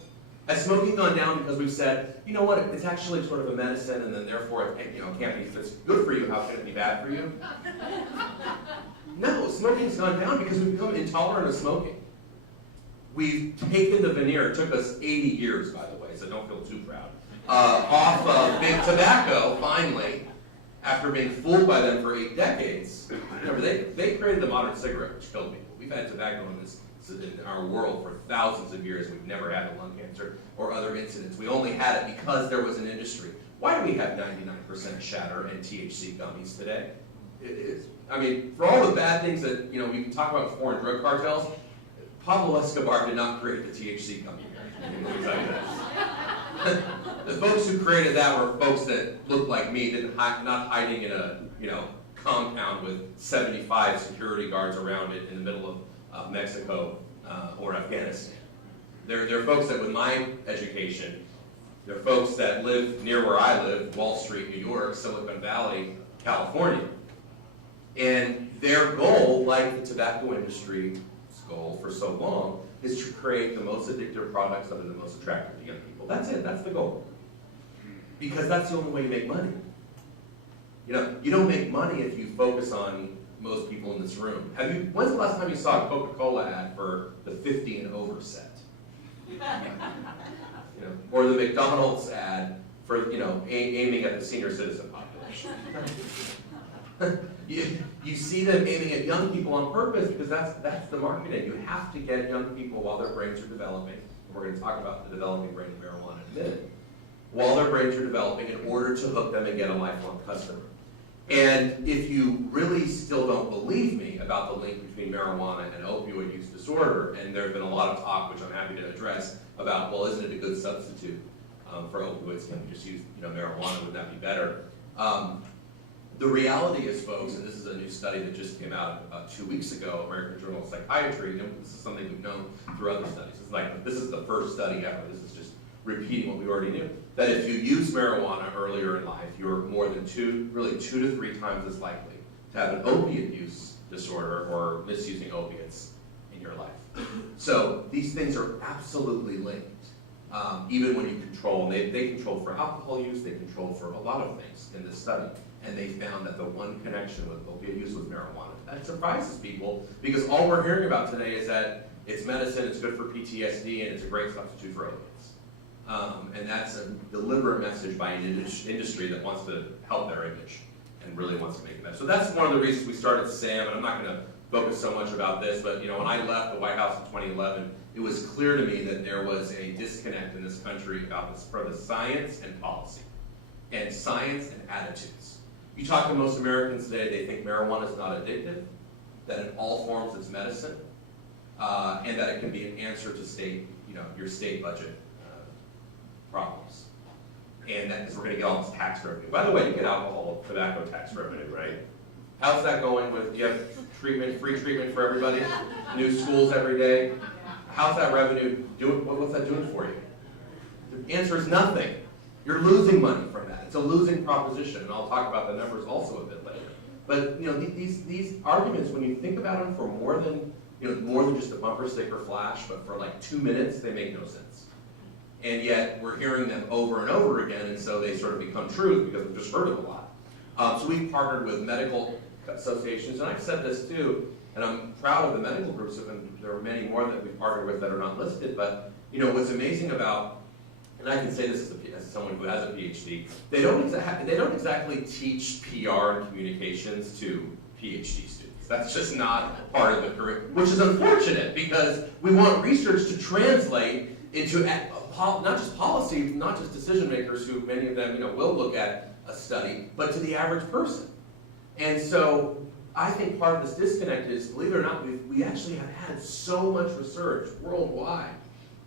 Has smoking gone down because we've said, you know what, it's actually sort of a medicine, and then therefore it can't be, if it's good for you, how can it be bad for you? No, smoking's gone down because we've become intolerant of smoking. We've taken the veneer, it took us 80 years, by the way, so don't feel too proud, off of big tobacco, finally, after being fooled by them for 8 decades. Remember, they created the modern cigarette, which killed people. We've had tobacco in our world for thousands of years. We've never had a lung cancer or other incidents. We only had it because there was an industry. Why do we have 99% shatter and THC gummies today? For all the bad things that, we can talk about foreign drug cartels, Pablo Escobar did not create the THC gummy. Let me tell you that. The folks who created that were folks that looked like me, not hiding in a compound with 75 security guards around it in the middle of Mexico or Afghanistan. They're folks that, with my education, they're folks that live near where I live, Wall Street, New York, Silicon Valley, California. And their goal, like the tobacco industry's goal for so long, is to create the most addictive products that are the most attractive to young people. That's it, that's the goal. Because that's the only way you make money. You don't make money if you focus on most people in this room. When's the last time you saw a Coca-Cola ad for the 50 and over set? Or the McDonald's ad for, aiming at the senior citizen population. You see them aiming at young people on purpose because that's the marketing. You have to get young people while their brains are developing. We're going to talk about the developing brain of marijuana in a minute. While their brains are developing, in order to hook them and get a lifelong customer. And if you really still don't believe me about the link between marijuana and opioid use disorder, and there's been a lot of talk, which I'm happy to address, about, well, isn't it a good substitute for opioids? Can we just use marijuana? Would that be better? The reality is, folks, and this is a new study that just came out about 2 weeks ago, American Journal of Psychiatry, and this is something we've known through other studies. It's like, this is the first study ever. This is just repeating what we already knew. That if you use marijuana earlier in life, you're more than 2 to 3 times as likely to have an opiate use disorder or misusing opiates in your life. So these things are absolutely linked. Even when you control, they control for alcohol use, they control for a lot of things in this study. And they found that the one connection with opiate use was marijuana. That surprises people because all we're hearing about today is that it's medicine, it's good for PTSD, and it's a great substitute for opiates. And that's a deliberate message by an industry that wants to help their image and really wants to make it better. So that's one of the reasons we started SAM, and I'm not going to focus so much about this, but when I left the White House in 2011, it was clear to me that there was a disconnect in this country about this for the science and policy, and science and attitudes. You talk to most Americans today, they think marijuana is not addictive, that in all forms it's medicine, and that it can be an answer to your state budget problems. And that is, we're going to get all this tax revenue. By the way, you get alcohol, tobacco tax revenue, right? How's that going with, you have treatment, free treatment for everybody? New schools every day? How's that revenue doing, what's that doing for you? The answer is nothing. You're losing money from that. It's a losing proposition, and I'll talk about the numbers also a bit later. But these arguments, when you think about them for more than just a bumper sticker flash, but for like 2 minutes, they make no sense. And yet we're hearing them over and over again, and so they sort of become truth because we've just heard them a lot. So we've partnered with medical associations, and I've said this too, and I'm proud of the medical groups, and there are many more that we've partnered with that are not listed, but what's amazing about, and I can say this as someone who has a PhD, they don't exactly teach PR and communications to PhD students. opiates. That's just not part of the curriculum, which is unfortunate because we want research to translate into not just policy, not just decision makers who many of them will look at a study, but to the average person. And so I think part of this disconnect is, believe it or not, we actually have had so much research worldwide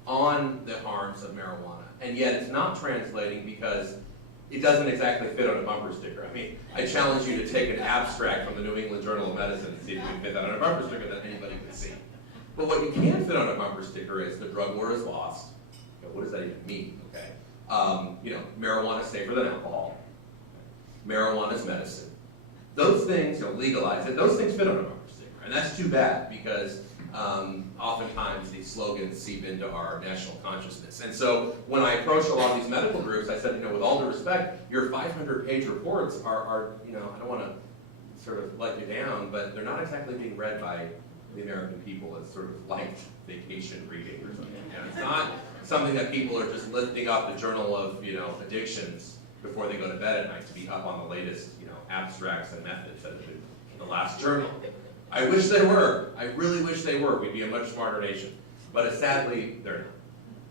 on the harms of marijuana, and yet it's not translating because it doesn't exactly fit on a bumper sticker. I mean, I challenge you to take an abstract from the New England Journal of Medicine and see if you can fit that on a bumper sticker that anybody can see. But what you can fit on a bumper sticker is the drug war is lost. What does that even mean? Okay, marijuana is safer than alcohol. Marijuana is medicine. Those things, legalize it. Those things fit on a bumper sticker, and that's too bad because oftentimes these slogans seep into our national consciousness. And so when I approach a lot of these medical groups, I said, with all due respect, your 500-page reports are, I don't want to sort of let you down, but they're not exactly being read by the American people as sort of like vacation reading or something. It's not something that people are just lifting up the journal of, addictions before they go to bed at night to be up on the latest, abstracts and methods that have been in the last journal. I wish they were. I really wish they were. We'd be a much smarter nation. But sadly, they're not.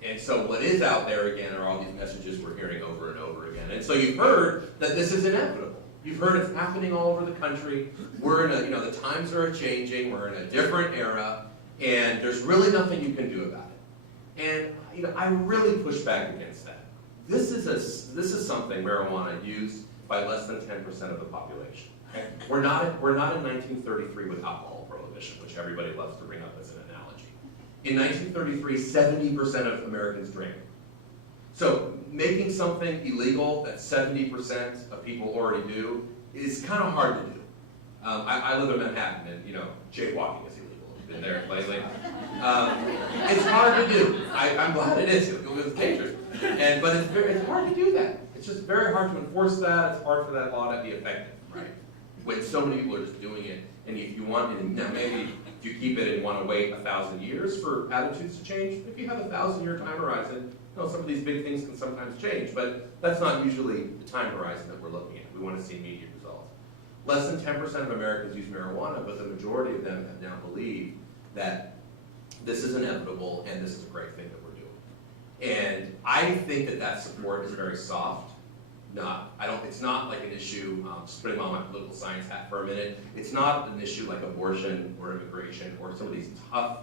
And so what is out there, again, are all these messages we're hearing over and over again. And so you've heard that this is inevitable. You've heard it's happening all over the country. We're in the times are changing. We're in a different era. And there's really nothing you can do about it. And, I really push back against that. This is something, marijuana, used by less than 10% of the population. Okay? We're not in 1933 with alcohol prohibition, which everybody loves to bring up as an analogy. In 1933, 70% of Americans drank. So making something illegal that 70% of people already do is kind of hard to do. I live in Manhattan, and jaywalking is illegal. Been there lately. It's hard to do. I'm glad it is. It's dangerous, but it's hard to do that. It's just very hard to enforce that. It's hard for that law to be effective, right? When so many people are just doing it, and if you want, now maybe if you keep it and want to wait 1,000 years for attitudes to change, if you have a 1,000-year time horizon, some of these big things can sometimes change, but that's not usually the time horizon that we're looking at. We want to see immediate results. Less than 10% of Americans use marijuana, but the majority of them have now believed that this is inevitable and this is a great thing that we're doing. And I think that support is very soft. It's not like an issue, just putting on my political science hat for a minute, it's not an issue like abortion or immigration or some of these tough,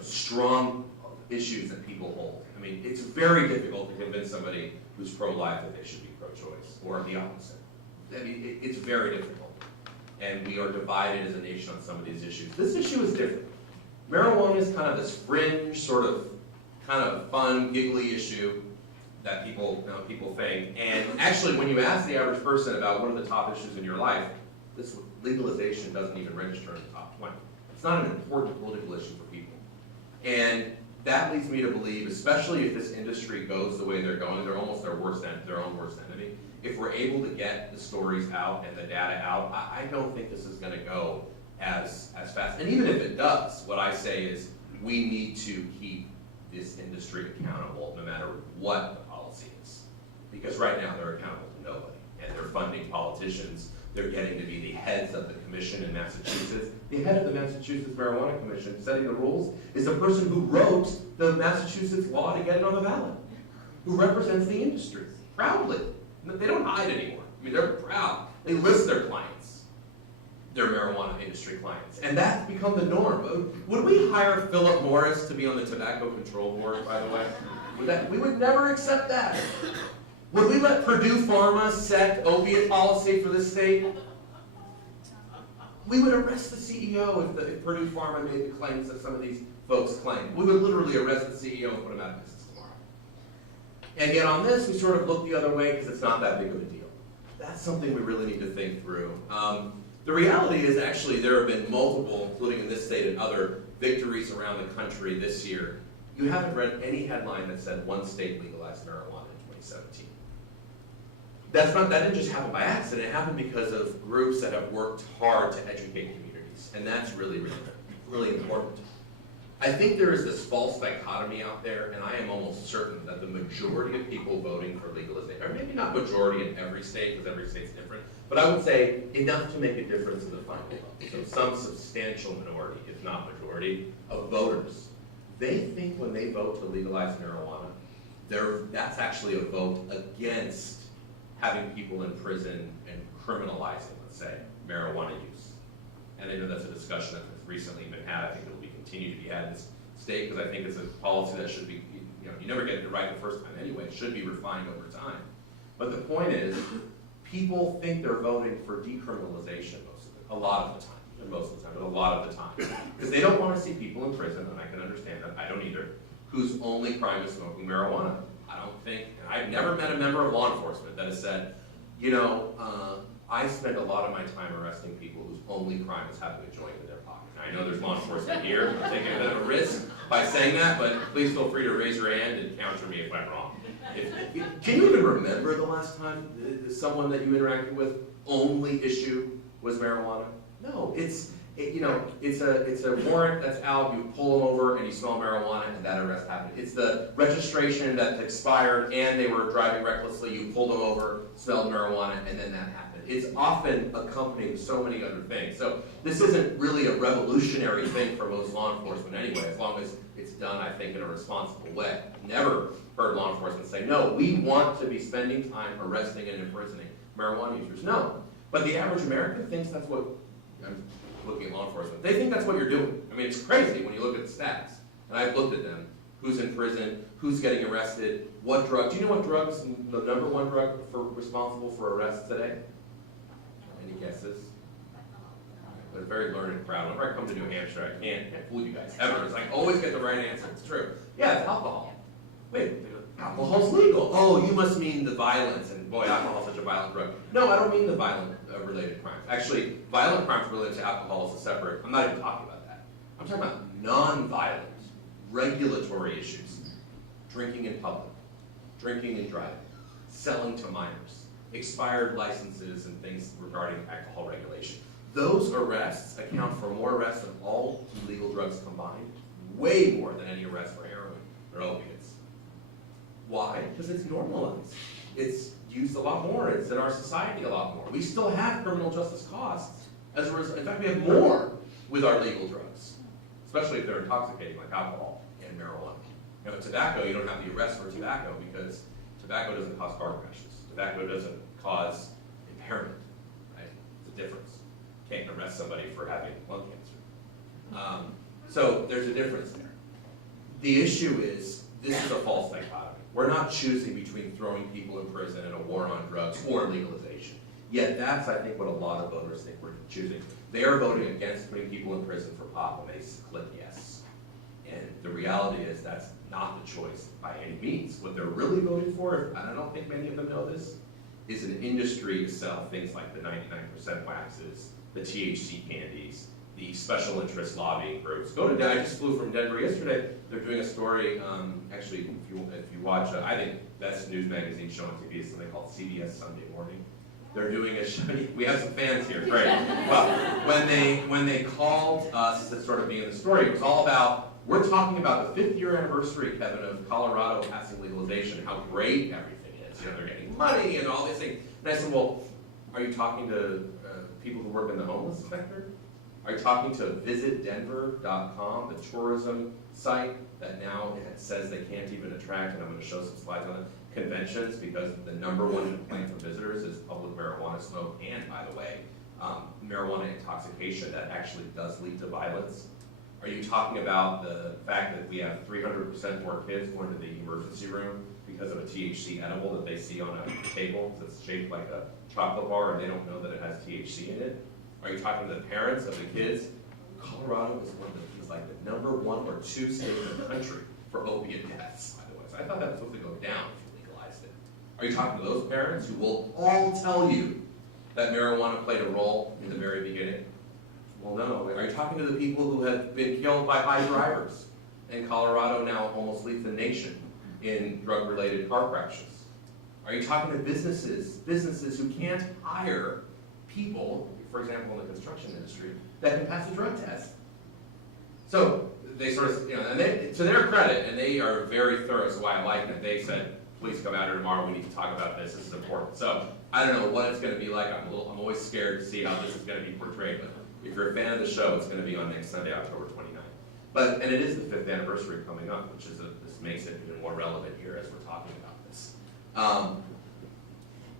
strong issues that people hold. I mean, it's very difficult to convince somebody who's pro-life that they should be pro-choice, or the opposite. I mean, it's very difficult. And we are divided as a nation on some of these issues. This issue is different. Marijuana is kind of this fringe, sort of, kind of fun, giggly issue that people think. And actually, when you ask the average person about what are the top issues in your life, this legalization doesn't even register in the top 20. It's not an important political issue for people. And that leads me to believe, especially if this industry goes the way they're going, they're almost their own worst enemy. If we're able to get the stories out and the data out, I don't think this is going to go as fast. And even if it does, what I say is we need to keep this industry accountable no matter what the policy is. Because right now they're accountable to nobody. And they're funding politicians. They're getting to be the heads of the commission in Massachusetts. The head of the Massachusetts Marijuana Commission setting the rules is the person who wrote the Massachusetts law to get it on the ballot, who represents the industry proudly. They don't hide anymore. I mean, they're proud. They list their clients, their marijuana industry clients. And that's become the norm. Would we hire Philip Morris to be on the Tobacco Control Board, by the way? We would never accept that. Would we let Purdue Pharma set opiate policy for this state? We would arrest the CEO if Purdue Pharma made the claims that some of these folks claim. We would literally arrest the CEO and put him out of business tomorrow. And yet on this, we sort of look the other way because it's not that big of a deal. That's something we really need to think through. The reality is actually there have been multiple, including in this state and other, victories around the country this year. You haven't read any headline that said one state legalized marijuana in 2017. That didn't just happen by accident. It happened because of groups that have worked hard to educate communities. And that's really, really, really important. I think there is this false dichotomy out there, and I am almost certain that the majority of people voting for legalization, or maybe not majority in every state, because every state's different, But I would say enough to make a difference in the final vote. So some substantial minority, if not majority, of voters, they think when they vote to legalize marijuana, that's actually a vote against having people in prison and criminalizing, let's say, marijuana use. And I know that's a discussion that has recently been had. I think it will be continued to be had in this state because I think it's a policy that should be, you never get it right the first time anyway. It should be refined over time. But the point is, people think they're voting for decriminalization a lot of the time. And most of the time, but a lot of the time. Because they don't want to see people in prison, and I can understand that, I don't either, whose only crime is smoking marijuana. I don't think, and I've never met a member of law enforcement that has said, I spend a lot of my time arresting people whose only crime is having a joint in their pocket. Now, I know there's law enforcement here, I'm taking a bit of a risk by saying that, but please feel free to raise your hand and counter me if I'm wrong. Can you even remember the last time someone that you interacted with only issue was marijuana? No, it's a warrant that's out, you pull them over and you smell marijuana and that arrest happened. It's the registration that expired and they were driving recklessly, you pulled them over, smelled marijuana, and then that happened. It's often accompanied with so many other things. So this isn't really a revolutionary thing for most law enforcement anyway, as long as it's done, I think, in a responsible way. Never heard law enforcement say, no, we want to be spending time arresting and imprisoning marijuana users. No, but the average American thinks that's what, I'm looking at law enforcement, they think that's what you're doing. I mean, it's crazy when you look at the stats. And I've looked at them. Who's in prison, who's getting arrested, what drug. Do you know what drugs, the number one drug responsible for arrests today? Any guesses? But a very learned crowd. Whenever I come to New Hampshire, I can't fool you guys ever. It's like, always get the right answer. It's true. Yeah, it's alcohol. Wait, alcohol's legal. Oh, you must mean the violence. And boy, alcohol's such a violent drug. No, I don't mean the violent related crimes. Actually, violent crimes related to alcohol is a separate, I'm not even talking about that. I'm talking about non-violent, regulatory issues. Drinking in public, drinking and driving, selling to minors, expired licenses and things regarding alcohol regulation. Those arrests account for more arrests than all illegal drugs combined, way more than any arrest for heroin or opiates. Why? Because it's normalized. It's used a lot more. It's in our society a lot more. We still have criminal justice costs. As a result, in fact, we have more with our legal drugs, especially if they're intoxicating like alcohol and marijuana. Tobacco, you don't have the arrest for tobacco because tobacco doesn't cause car crashes. Tobacco doesn't cause impairment, right? It's a difference. You can't arrest somebody for having lung cancer. So there's a difference there. The issue is, this is a false dichotomy. We're not choosing between throwing people in prison and a war on drugs or legalization. Yet that's, I think, what a lot of voters think we're choosing. They are voting against putting people in prison for pot when they click yes. And the reality is that's not the choice by any means. What they're really voting for, and I don't think many of them know this, is an industry to sell things like the 99% waxes, the THC candies, the special interest lobbying groups. I just flew from Denver yesterday. They're doing a story, actually, if you watch, I think best news magazine show on TV is something called CBS Sunday Morning. They're doing a show, we have some fans here, great. Well, when they called us to sort of be in the story, it was all about, we're talking about the 5th year anniversary, Kevin, of Colorado passing legalization, how great everything is. They're getting money and all these things. And I said, well, are you talking to people who work in the homeless sector? Are you talking to visitdenver.com, the tourism site that now says they can't even attract, and I'm going to show some slides on it, conventions, because the number one complaint from visitors is public marijuana smoke, and by the way, marijuana intoxication that actually does lead to violence. Are you talking about the fact that we have 300% more kids going to the emergency room because of a THC edible that they see on a table that's shaped like a chocolate bar and they don't know that it has THC in it? Are you talking to the parents of the kids? Colorado is one of the, it's like the number 1 or 2 state in the country for opiate deaths, by the way. So I thought that was supposed to go down if you legalized it. Are you talking to those parents who will all tell you that marijuana played a role in the very beginning? Well, no. Are you talking to the people who have been killed by high drivers? And Colorado now almost leads the nation in drug-related car crashes. Are you talking to businesses who can't hire people, for example, in the construction industry, that can pass a drug test? So they sort of, and they, to their credit, and they are very thorough, so why I like them, they said, please come out here tomorrow, we need to talk about this, this is important. So I don't know what it's gonna be like, I'm always scared to see how this is gonna be portrayed, but if you're a fan of the show, it's gonna be on next Sunday, October 29th. And it is the 5th anniversary coming up, which is, this makes it even more relevant here as we're talking about this.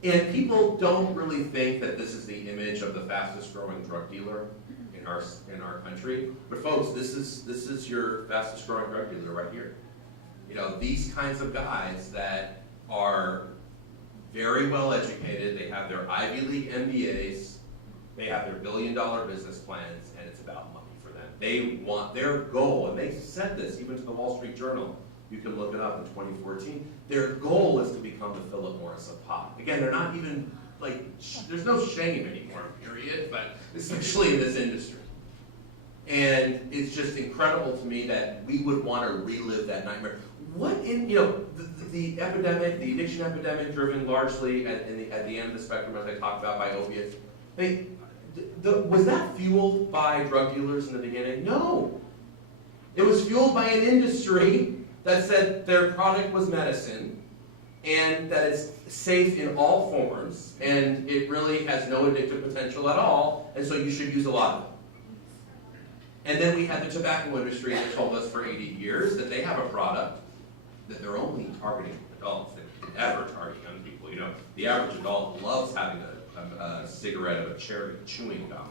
And people don't really think that this is the image of the fastest growing drug dealer in our country. But folks, this is your fastest growing drug dealer right here. You know, these kinds of guys that are very well educated, they have their Ivy League MBAs, they have their billion-dollar business plans, and it's about money for them. They want their goal, and they said this even to the Wall Street Journal, you can look it up in 2014, their goal is to become the Philip Morris of pop. Again, they're not even, like, there's no shame anymore, period, but especially in this industry. And it's just incredible to me that we would want to relive that nightmare. What in, you know, the epidemic, the addiction epidemic driven largely at the end of the spectrum, as I talked about, by opiates, was that fueled by drug dealers in the beginning? No. It was fueled by an industry that said their product was medicine and that it's safe in all forms and it really has no addictive potential at all, and so you should use a lot of it. And then we had the tobacco industry that told us for 80 years that they have a product that they're only targeting adults, they never target young people. You know, the average adult loves having a cigarette of a cherry chewing gum.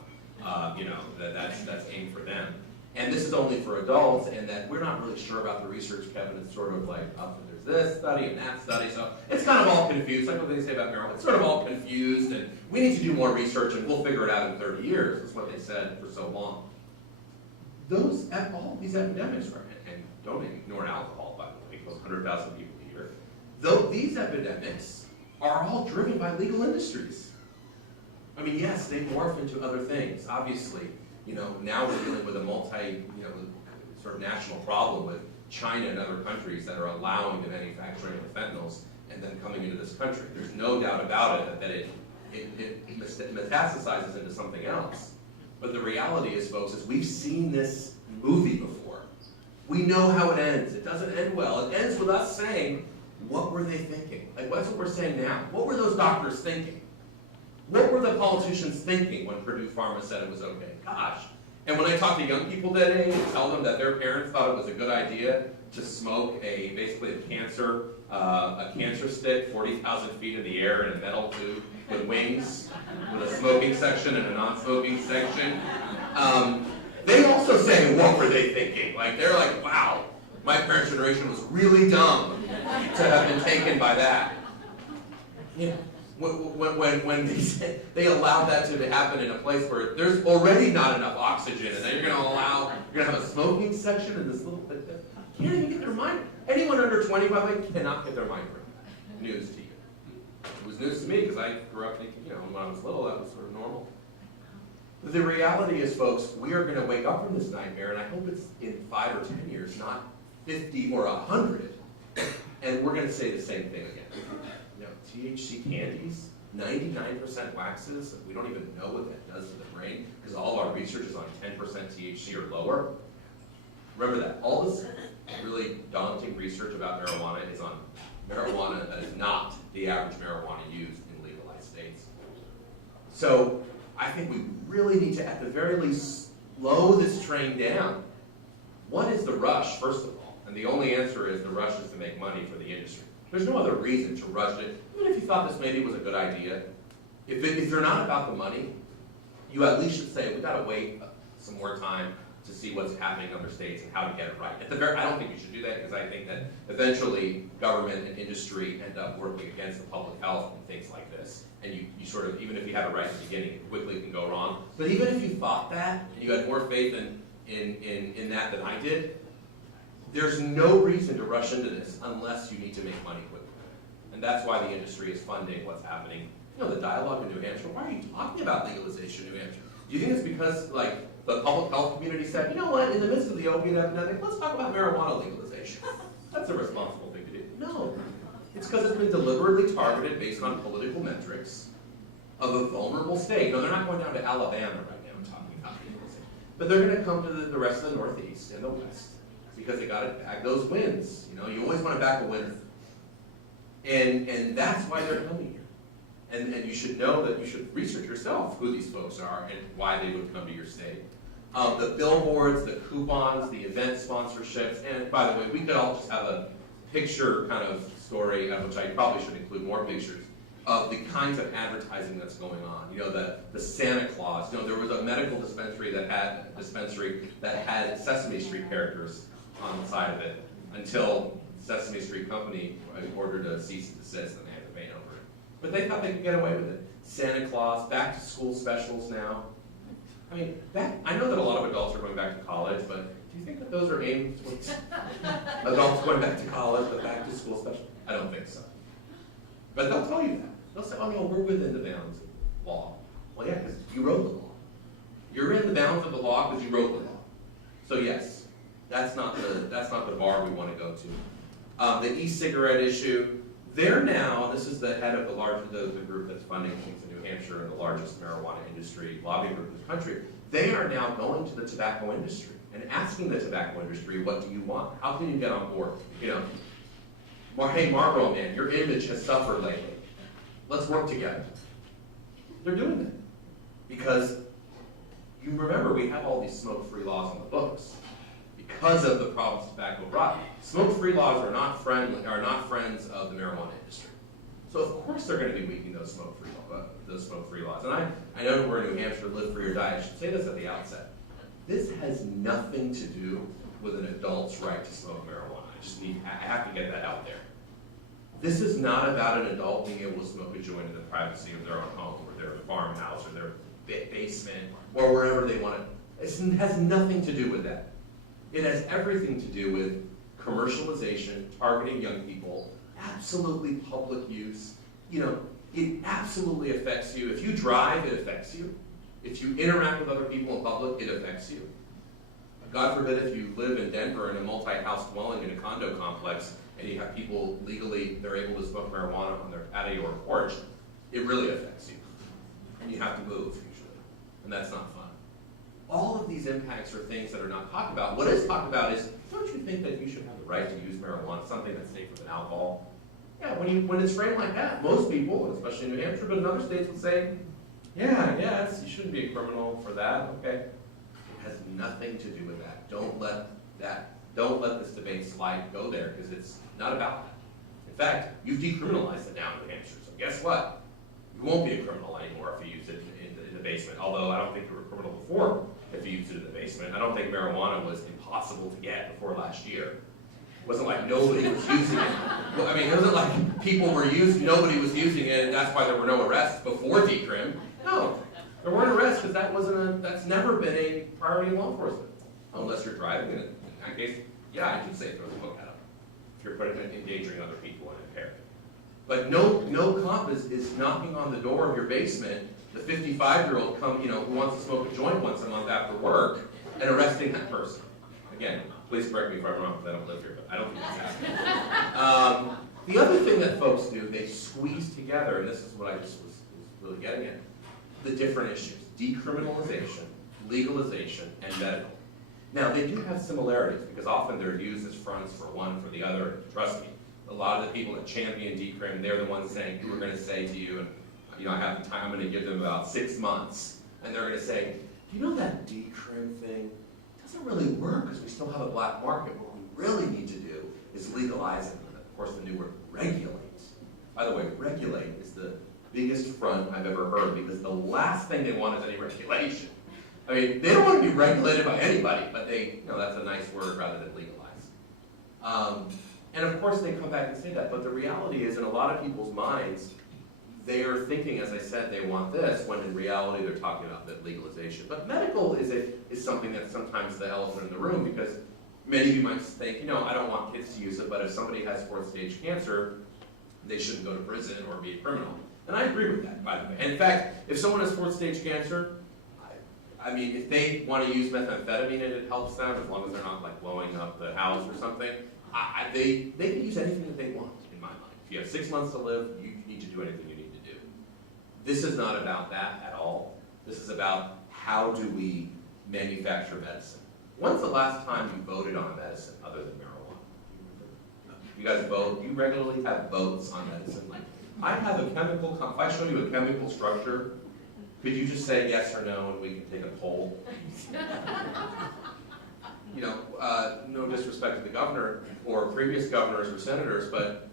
You know, that's aimed for them. And this is only for adults, and that we're not really sure about the research, Kevin. It's sort of like, there's this study and that study, so it's kind of all confused. Like what they say about marijuana, it's sort of all confused, and we need to do more research, and we'll figure it out in 30 years. That's what they said for so long. All these epidemics are, and don't ignore alcohol, by the way, it kills 100,000 people a year. These epidemics are all driven by legal industries. I mean, yes, they morph into other things, obviously. You know, now we're dealing with a sort of national problem with China and other countries that are allowing the manufacturing of fentanyls and then coming into this country. There's no doubt about it that it metastasizes into something else. But the reality is, folks, is we've seen this movie before. We know how it ends. It doesn't end well. It ends with us saying, what were they thinking? Like, that's what we're saying now. What were those doctors thinking? What were the politicians thinking when Purdue Pharma said it was okay? Gosh. And when I talk to young people today and tell them that their parents thought it was a good idea to smoke basically a cancer stick 40,000 feet in the air in a metal tube with wings, with a smoking section and a non-smoking section, they also say, what were they thinking? Like, they're like, wow, my parents' generation was really dumb to have been taken by that. You know, when they allowed that to happen in a place where there's already not enough oxygen, and then you're gonna have a smoking section in this little thing. Can't even get their mind. Anyone under 20, by the way, cannot get their mind right. News to you. It was news to me because I grew up thinking, you know, when I was little, that was sort of normal. The reality is, folks, we are going to wake up from this nightmare, and I hope it's in 5 or 10 years, not 50 or 100, and we're going to say the same thing again. You know, THC candies, 99% waxes, we don't even know what that does to the brain, because all our research is on 10% THC or lower. Remember that. All this really daunting research about marijuana is on marijuana that is not the average marijuana used in legalized states. So I think we really need to, at the very least, slow this train down. What is the rush, first of all? And the only answer is the rush is to make money for the industry. There's no other reason to rush it. Even if you thought this maybe was a good idea, if you're not about the money, you at least should say, we've got to wait some more time to see what's happening in other states and how to get it right. I don't think you should do that, because I think that eventually government and industry end up working against the public health and things like this. And you sort of, even if you have it right at the beginning, it quickly can go wrong. But even if you thought that, and you had more faith in that than I did, there's no reason to rush into this unless you need to make money quickly. And that's why the industry is funding what's happening. You know, the dialogue in New Hampshire, why are you talking about legalization in New Hampshire? Do you think it's because, like, the public health community said, you know what, in the midst of the opiate epidemic, let's talk about marijuana legalization? That's a responsible thing to do. No. It's because it's been deliberately targeted based on political metrics of a vulnerable state. No, they're not going down to Alabama right now and talking about legalization. But they're going to come to the rest of the Northeast and the West because they got to bag those wins. You know, you always want to back a winner. And that's why they're coming here. And you should know that you should research yourself who these folks are and why they would come to your state. The billboards, the coupons, the event sponsorships, and by the way, we could all just have a picture kind of story, which I probably should include more pictures, of the kinds of advertising that's going on. You know, the Santa Claus. You know, there was a medical dispensary that had Sesame Street characters on the side of it until Sesame Street Company ordered a cease and desist and they had to paint over it. But they thought they could get away with it. Santa Claus, back to school specials now. I mean, I know that a lot of adults are going back to college, but do you think that those are aimed towards adults going back to college, but back to school special? I don't think so. But they'll tell you that. They'll say, oh no, we're within the bounds of the law. Well, yeah, because you wrote the law. You're in the bounds of the law because you wrote the law. So yes, that's not the bar we want to go to. The e-cigarette issue, they're now, this is the head of the group that's funding things in New Hampshire and the largest marijuana industry lobbying group in the country. They are now going to the tobacco industry and asking the tobacco industry, what do you want? How can you get on board? You know, hey Marlboro man, your image has suffered lately. Let's work together. They're doing that because you remember we have all these smoke-free laws on the books because of the problems tobacco brought. Smoke-free laws are not friends of the marijuana industry. So of course they're going to be weakening those smoke-free laws. And I know we're in New Hampshire, live free or die. I should say this at the outset. This has nothing to do with an adult's right to smoke marijuana. I have to get that out there. This is not about an adult being able to smoke a joint in the privacy of their own home or their farmhouse or their basement or wherever they want it. It has nothing to do with that. It has everything to do with commercialization, targeting young people, absolutely public use. You know, it absolutely affects you. If you drive, it affects you. If you interact with other people in public, it affects you. God forbid if you live in Denver in a multi-house dwelling in a condo complex and you have people legally, they're able to smoke marijuana on their patio or porch, it really affects you. And you have to move usually, and that's not fun. All of these impacts are things that are not talked about. What is talked about is, don't you think that you should have the right to use marijuana, something that's safer than alcohol? Yeah, when it's framed like that, most people, especially in New Hampshire, but in other states would say, yeah, you shouldn't be a criminal for that, okay. It has nothing to do with that. Don't let this debate slide go there, because it's not about that. In fact, you've decriminalized it now in New Hampshire, so guess what? You won't be a criminal anymore if you use it in the basement, although I don't think you were a criminal before if you used it in the basement. I don't think marijuana was impossible to get before last year. It wasn't like nobody was using it. Well, I mean, it wasn't like people were nobody was using it, and that's why there were no arrests before decrim. No, there weren't arrests because that's never been a priority in law enforcement. Unless you're driving, and in that case, yeah, I can say throw the book at them. If you're endangering other people and impairing. But no cop is knocking on the door of your basement, the 55-year-old who wants to smoke a joint once a month after work, and arresting that person. Again, please correct me if I'm wrong, because I don't live here, but I don't think that's happening. The other thing that folks do, they squeeze together, and this is what I just was really getting at, the different issues: decriminalization, legalization, and medical. Now, they do have similarities, because often they're used as fronts for one for the other. Trust me, a lot of the people that champion decrim, they're the ones saying, we're going to say to you, and I have the time, I'm going to give them about 6 months, and they're going to say, you know that decrim thing doesn't really work because we still have a black market. What we really need to do is legalize it. And of course, the new word, regulate. By the way, regulate is the biggest front I've ever heard, because the last thing they want is any regulation. I mean, they don't want to be regulated by anybody, but that's a nice word rather than legalize. And of course they come back and say that, but the reality is, in a lot of people's minds, they are thinking, as I said, they want this, when in reality they're talking about that legalization. But medical is something that's sometimes the elephant in the room, because many of you might think, I don't want kids to use it, but if somebody has 4th stage cancer, they shouldn't go to prison or be a criminal. And I agree with that, by the way. And in fact, if someone has 4th stage cancer, I mean, if they want to use methamphetamine and it helps them, as long as they're not like blowing up the house or something, they can use anything that they want, in my mind. If you have 6 months to live, you need to do anything you need to do. This is not about that at all. This is about how do we manufacture medicine. When's the last time you voted on a medicine other than marijuana? You guys vote, you regularly have votes on medicine. I have a chemical, if I show you a chemical structure, could you just say yes or no and we can take a poll? You know, no disrespect to the governor or previous governors or senators, but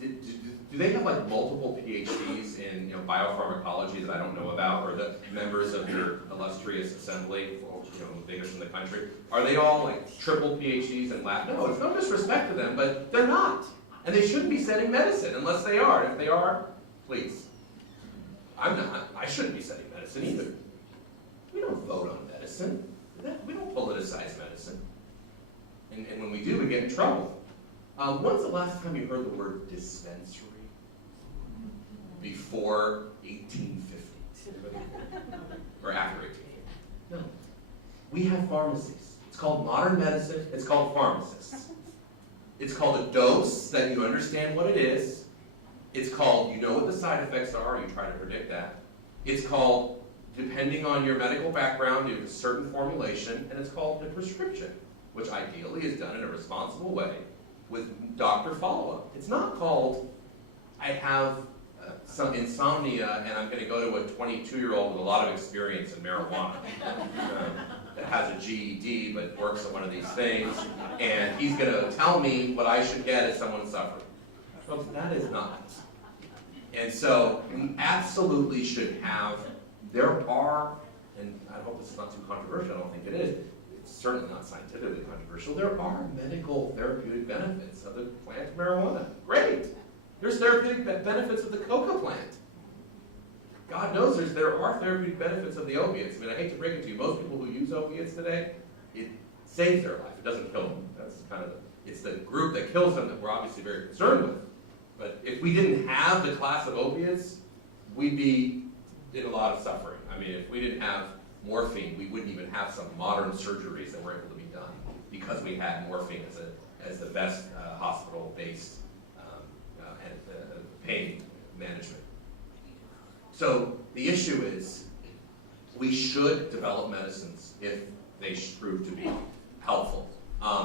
do they have like multiple PhDs in biopharmacology that I don't know about, or the members of your illustrious assembly, the biggest in the country? Are they all like triple PhDs in lab? No, it's no disrespect to them, but they're not. And they shouldn't be studying medicine unless they are. If they are, please. I'm not. I shouldn't be studying medicine either. We don't vote on medicine. We don't politicize medicine. And when we do, we get in trouble. When's the last time you heard the word dispensary? Before 1850. Or after 1850. No. We have pharmacies. It's called modern medicine. It's called pharmacists. It's called a dose that you understand what it is. It's called, you know what the side effects are, you try to predict that. It's called, depending on your medical background, you have a certain formulation, and it's called the prescription, which ideally is done in a responsible way with doctor follow-up. It's not called, I have some insomnia and I'm going to go to a 22-year-old with a lot of experience in marijuana that has a GED but works at one of these things, and he's going to tell me what I should get if someone's suffering. Folks, that is not. And so we absolutely should have, there are, and I hope this is not too controversial, I don't think it is, it's certainly not scientifically controversial, there are medical therapeutic benefits of the plant marijuana. Great! There's therapeutic benefits of the coca plant. God knows there are therapeutic benefits of the opiates. I mean, I hate to break it to you, most people who use opiates today, it saves their life, it doesn't kill them. That's kind of, it's the group that kills them that we're obviously very concerned with. But if we didn't have the class of opiates, we'd be in a lot of suffering. I mean, if we didn't have morphine, we wouldn't even have some modern surgeries that were able to be done because we had morphine as the best hospital-based pain management. So the issue is we should develop medicines if they prove to be helpful.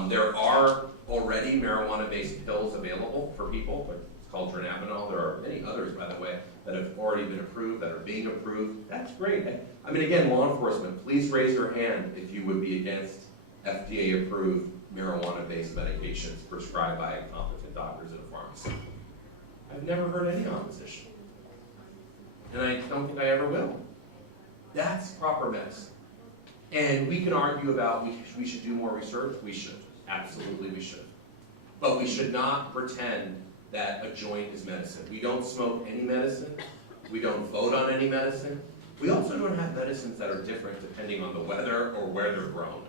There are already marijuana-based pills available for people, but it's called dronabinol. There are many others, by the way, that have already been approved, that are being approved. That's great. I mean, again, law enforcement, please raise your hand if you would be against FDA-approved marijuana-based medications prescribed by competent doctors in a pharmacy. I've never heard any opposition. And I don't think I ever will. That's proper medicine. And we can argue about we should do more research. We should. Absolutely we should. But we should not pretend that a joint is medicine. We don't smoke any medicine. We don't vote on any medicine. We also don't have medicines that are different depending on the weather or where they're grown.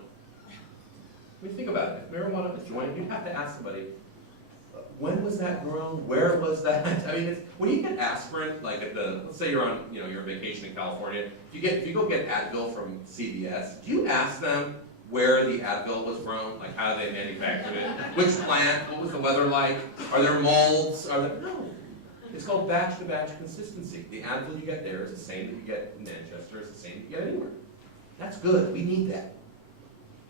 When you think about it, if marijuana is a joint, you'd have to ask somebody, when was that grown? Where was that? I mean, when you get aspirin, like let's say you're on, you're on vacation in California. If you go get Advil from CVS, do you ask them where the Advil was grown? Like how they manufactured it? Which plant? What was the weather like? Are there molds? No. It's called batch-to-batch consistency. The Advil you get there is the same that you get in Manchester. It's the same that you get anywhere. That's good. We need that.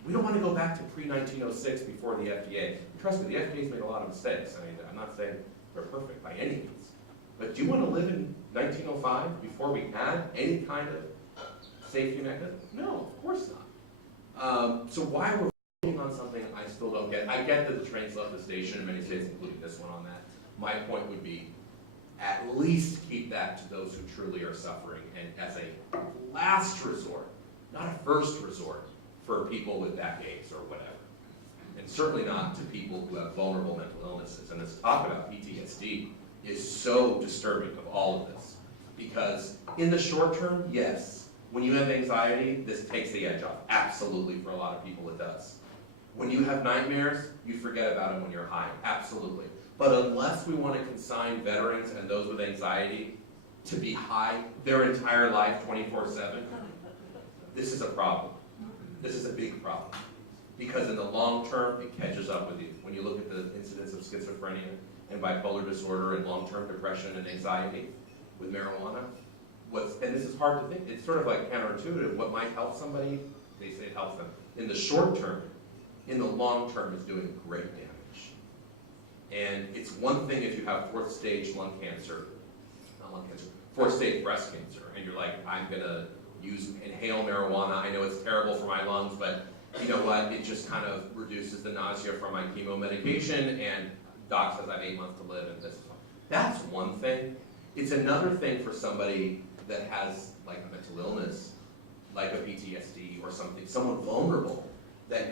We don't want to go back to pre-1906 before the FDA. Trust me, the FDA's made a lot of mistakes. I mean, I'm not saying they're perfect by any means. But do you want to live in 1905 before we had any kind of safety mechanism? No, of course not. So why we're voting on something I still don't get. I get that the trains left the station in many states, including this one on that. My point would be, at least keep that to those who truly are suffering, and as a last resort, not a first resort, for people with backaches or whatever. And certainly not to people who have vulnerable mental illnesses. And this talk about PTSD is so disturbing of all of this. Because in the short term, yes, when you have anxiety, this takes the edge off. Absolutely, for a lot of people it does. When you have nightmares, you forget about them when you're high. Absolutely. But unless we want to consign veterans and those with anxiety to be high their entire life 24/7, this is a problem. This is a big problem, because in the long term, it catches up with you. When you look at the incidence of schizophrenia and bipolar disorder and long-term depression and anxiety with marijuana, and this is hard to think, it's sort of like counterintuitive. What might help somebody, they say it helps them. In the short term, in the long term, it's doing great damage. And it's one thing if you have fourth stage lung cancer, not lung cancer, fourth stage breast cancer, and you're like, I'm gonna inhale marijuana. I know it's terrible for my lungs, but you know what? It just kind of reduces the nausea from my chemo medication, and doc says I have 8 months to live, and this is fine. That's one thing. It's another thing for somebody that has like a mental illness, like a PTSD or something, someone vulnerable, that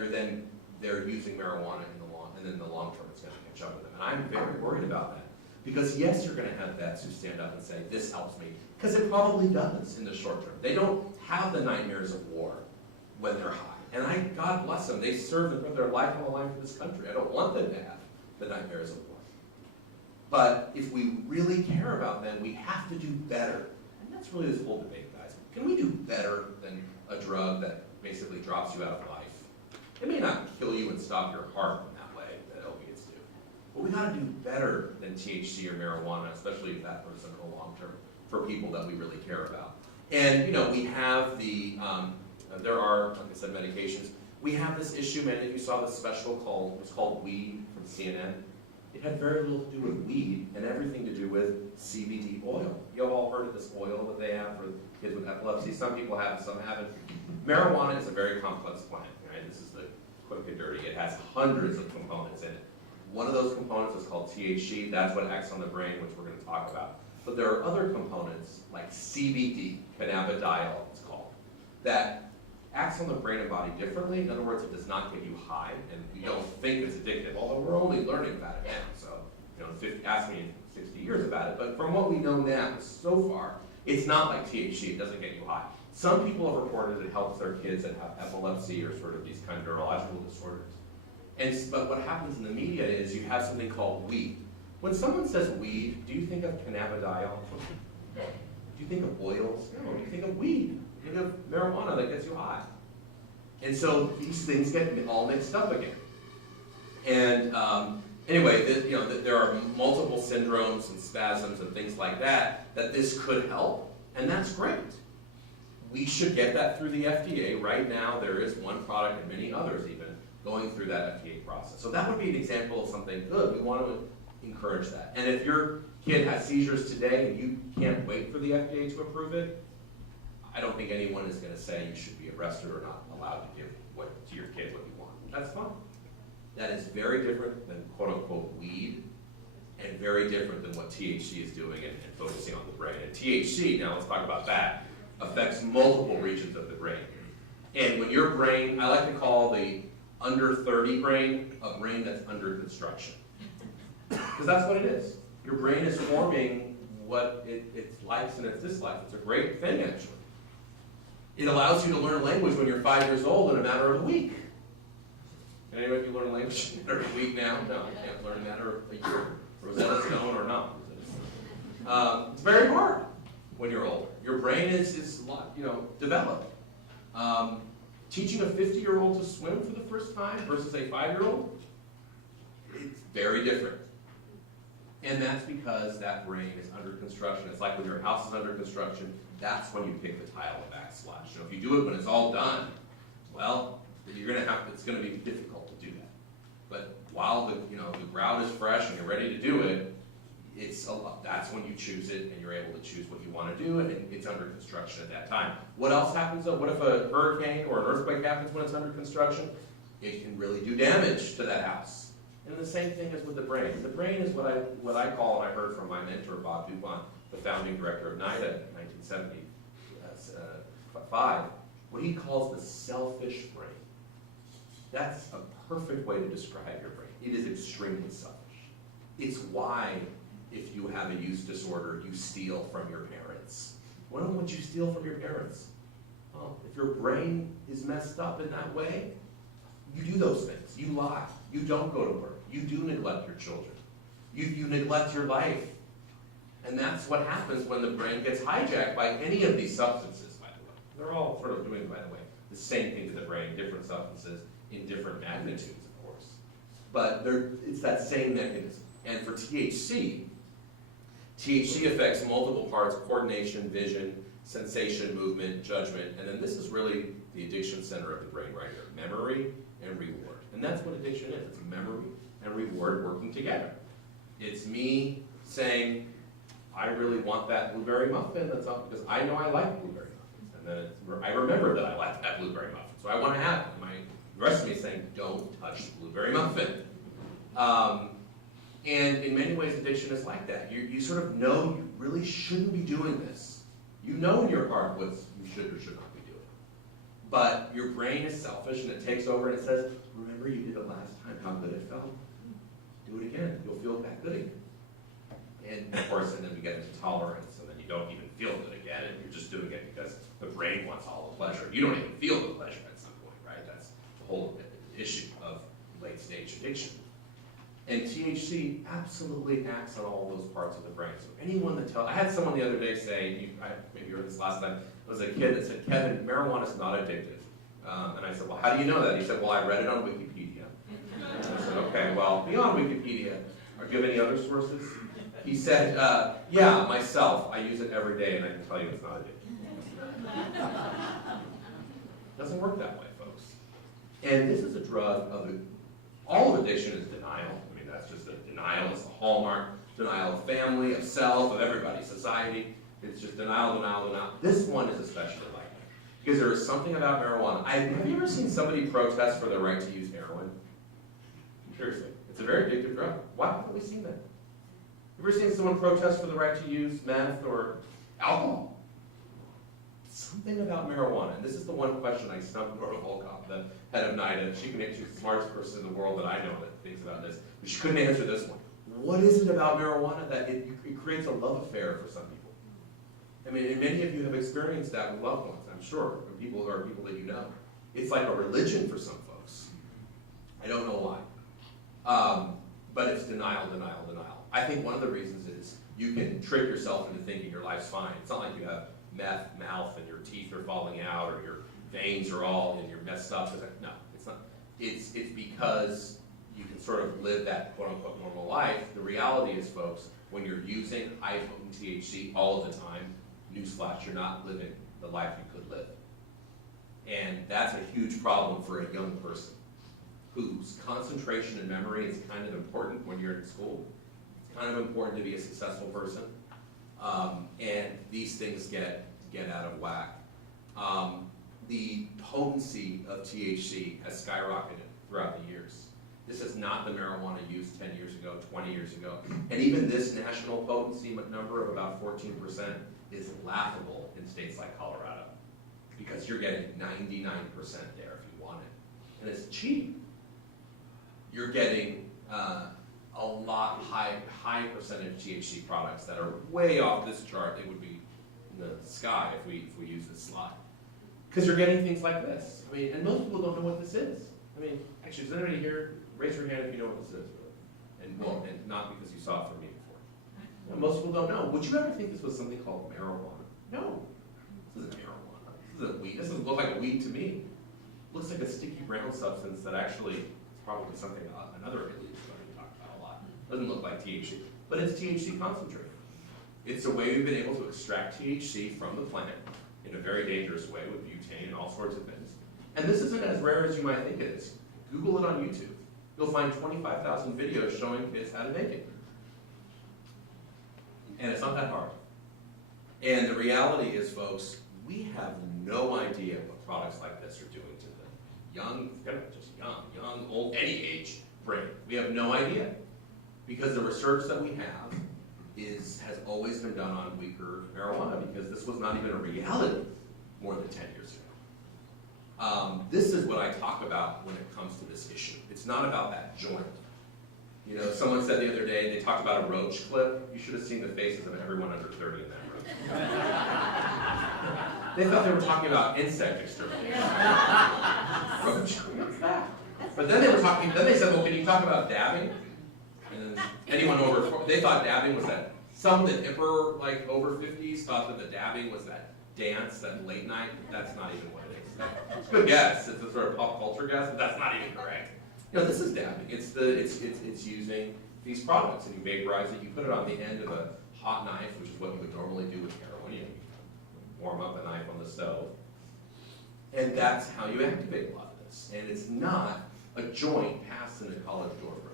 they're using marijuana and then in the long term it's going to catch up with them. And I'm very worried about that. Because yes, you're going to have vets who stand up and say, this helps me. Because it probably does in the short term. They don't have the nightmares of war when they're high. And God bless them, they served and put their life on the line for this country. I don't want them to have the nightmares of war. But if we really care about them, we have to do better. And that's really this whole debate, guys. Can we do better than a drug that basically drops you out of life? It may not kill you and stop your heart in that way that opiates do. But we gotta do better than THC or marijuana, especially if that person in the long term, for people that we really care about. And you know, we have there are, like I said, medications. We have this issue, many of you saw this special it was called Weed from CNN. It had very little to do with weed and everything to do with CBD oil. You've all heard of this oil that they have for kids with epilepsy. Some people have it, some haven't. Marijuana is a very complex plant, right? This is the quick and dirty. It has hundreds of components in it. One of those components is called THC. That's what acts on the brain, which we're going to talk about. But there are other components like CBD, cannabidiol it's called, that acts on the brain and body differently. In other words, it does not get you high, and we don't think it's addictive, although we're only learning about it now. So, ask me in 60 years about it, but from what we know now so far, it's not like THC, it doesn't get you high. Some people have reported it helps their kids that have epilepsy or sort of these kind of neurological disorders. But what happens in the media is you have something called weed. When someone says weed, do you think of cannabidiol? Do you think of oils? No, you think of weed. You think of marijuana that gets you high. And so these things get all mixed up again. And anyway, there are multiple syndromes and spasms and things like that this could help, and that's great. We should get that through the FDA. Right now, there is one product and many others even going through that FDA process. So that would be an example of something good. We want to encourage that. And if your kid has seizures today and you can't wait for the FDA to approve it, I don't think anyone is going to say you should be arrested or not allowed to give to your kid what you want. That's fine. That is very different than quote-unquote weed, and very different than what THC is doing and focusing on the brain. And THC, now let's talk about that, affects multiple regions of the brain. And when your brain, I like to call the under 30 brain a brain that's under construction. Because that's what it is. Your brain is forming what its likes and its dislikes. It's a great thing, actually. It allows you to learn language when you're 5 years old in a matter of a week. Can anybody learn a language in a matter of a week now? No, you can't learn in a matter of a year. Rosetta Stone or not. It's very hard when you're older. Your brain is developed. Teaching a 50-year-old to swim for the first time versus a 5-year-old, it's very different. And that's because that brain is under construction. It's like when your house is under construction, that's when you pick the tile and backsplash. So if you do it when it's all done, well, it's gonna be difficult to do that. But while the ground is fresh and you're ready to do it, that's when you choose it and you're able to choose what you want to do, and it's under construction at that time. What else happens though? What if a hurricane or an earthquake happens when it's under construction? It can really do damage to that house. And the same thing is with the brain. The brain is what I call, and I heard from my mentor, Bob Dupont, the founding director of NIDA in 1975, what he calls the selfish brain. That's a perfect way to describe your brain. It is extremely selfish. It's why, if you have a use disorder, you steal from your parents. Why would you steal from your parents? Well, if your brain is messed up in that way, you do those things. You lie. You don't go to work. You do neglect your children. You neglect your life. And that's what happens when the brain gets hijacked by any of these substances, by the way. They're all sort of doing, by the way, the same thing to the brain, different substances in different magnitudes, of course. But it's that same mechanism. And for THC affects multiple parts: coordination, vision, sensation, movement, judgment, and then this is really the addiction center of the brain right here: memory and reward. And that's what addiction is. It's memory and reward working together. It's me saying, I really want that blueberry muffin that's up, because I know I like blueberry muffins. And then I remember that I like that blueberry muffin, so I want to have it. The rest of me is saying, don't touch the blueberry muffin. And in many ways, addiction is like that. You sort of know you really shouldn't be doing this. You know in your heart what you should or should not be doing. But your brain is selfish and it takes over and it says, remember you did it last time, how good it felt? Do it again, you'll feel that good again. And of course, and then we get into tolerance, and then you don't even feel good again, and you're just doing it because the brain wants all the pleasure. You don't even feel the pleasure at some point, right? That's the whole issue of late-stage addiction. And THC absolutely acts on all those parts of the brain. So anyone that I had someone the other day say, maybe you heard this last time, it was a kid that said, Kevin, marijuana is not addictive. And I said, well, how do you know that? He said, well, I read it on Wikipedia. And I said, okay, well, beyond Wikipedia, do you have any other sources? He said, yeah, myself. I use it every day, and I can tell you it's not addictive. Doesn't work that way, folks. And this is a drug of all of addiction is denial. I mean, that's just a denial. It's the hallmark. Denial of family, of self, of everybody, society. It's just denial, denial, denial. This one is especially like that. Because there is something about marijuana. Have you ever seen somebody protest for their right to use heroin? Seriously. It's a very addictive drug. Why haven't we seen that? Have you ever seen someone protest for the right to use meth or alcohol? Something about marijuana, and this is the one question I stumped Nora Volkov, the head of NIDA. She's the smartest person in the world that I know that thinks about this, but she couldn't answer this one. What is it about marijuana that it creates a love affair for some people? I mean, and many of you have experienced that with loved ones, I'm sure, or people that you know. It's like a religion for some folks. I don't know why. But it's denial, denial, denial. I think one of the reasons is you can trick yourself into thinking your life's fine. It's not like you have meth mouth and your teeth are falling out or your veins are all and you're messed up. No, it's not. It's because you can sort of live that quote-unquote normal life. The reality is, folks, when you're using high-potent THC all the time, newsflash, you're not living the life you could live. And that's a huge problem for a young person whose concentration and memory is kind of important when you're in school. It's kind of important to be a successful person. And these things get out of whack. The potency of THC has skyrocketed throughout the years. This is not the marijuana used 10 years ago, 20 years ago. And even this national potency number of about 14% is laughable in states like Colorado, because you're getting 99% there if you want it. And it's cheap. You're getting a lot high percentage THC products that are way off this chart. They would be in the sky if we use this slide. Because you're getting things like this. I mean, and most people don't know what this is. I mean, actually, does anybody here, raise your hand if you know what this is. And not because you saw it from me before. Yeah, most people don't know. Would you ever think this was something called marijuana? No. This isn't marijuana. This isn't weed. This doesn't look like a weed to me. It looks like a sticky brown substance that actually is probably something another illegal drug we talk about a lot. It doesn't look like THC, but it's THC concentrate. It's a way we've been able to extract THC from the plant in a very dangerous way with butane and all sorts of things. And this isn't as rare as you might think it is. Google it on YouTube. You'll find 25,000 videos showing kids how to make it. And it's not that hard. And the reality is, folks, we have no idea what products like this are doing to the young, just young, old, any age brain. We have no idea. Because the research that we have has always been done on weaker marijuana, because this was not even a reality more than 10 years ago. This is what I talk about when it comes to this issue. It's not about that joint. You know, someone said the other day, they talked about a roach clip. You should have seen the faces of everyone under 30 in that room. They thought they were talking about insect extermination. Roach clip, what's that? But then they said, well, can you talk about dabbing? And anyone over, they thought dabbing was that, some that hipper, like over 50s, thought that the dabbing was that dance, that late night. That's not even what it is. It's a good guess. It's a sort of pop culture guess, but that's not even correct. You know, this is dabbing. It's using these products, and you vaporize it. You put it on the end of a hot knife, which is what you would normally do with heroin. You warm up a knife on the stove, and that's how you activate a lot of this. And it's not a joint passed in a college dorm room.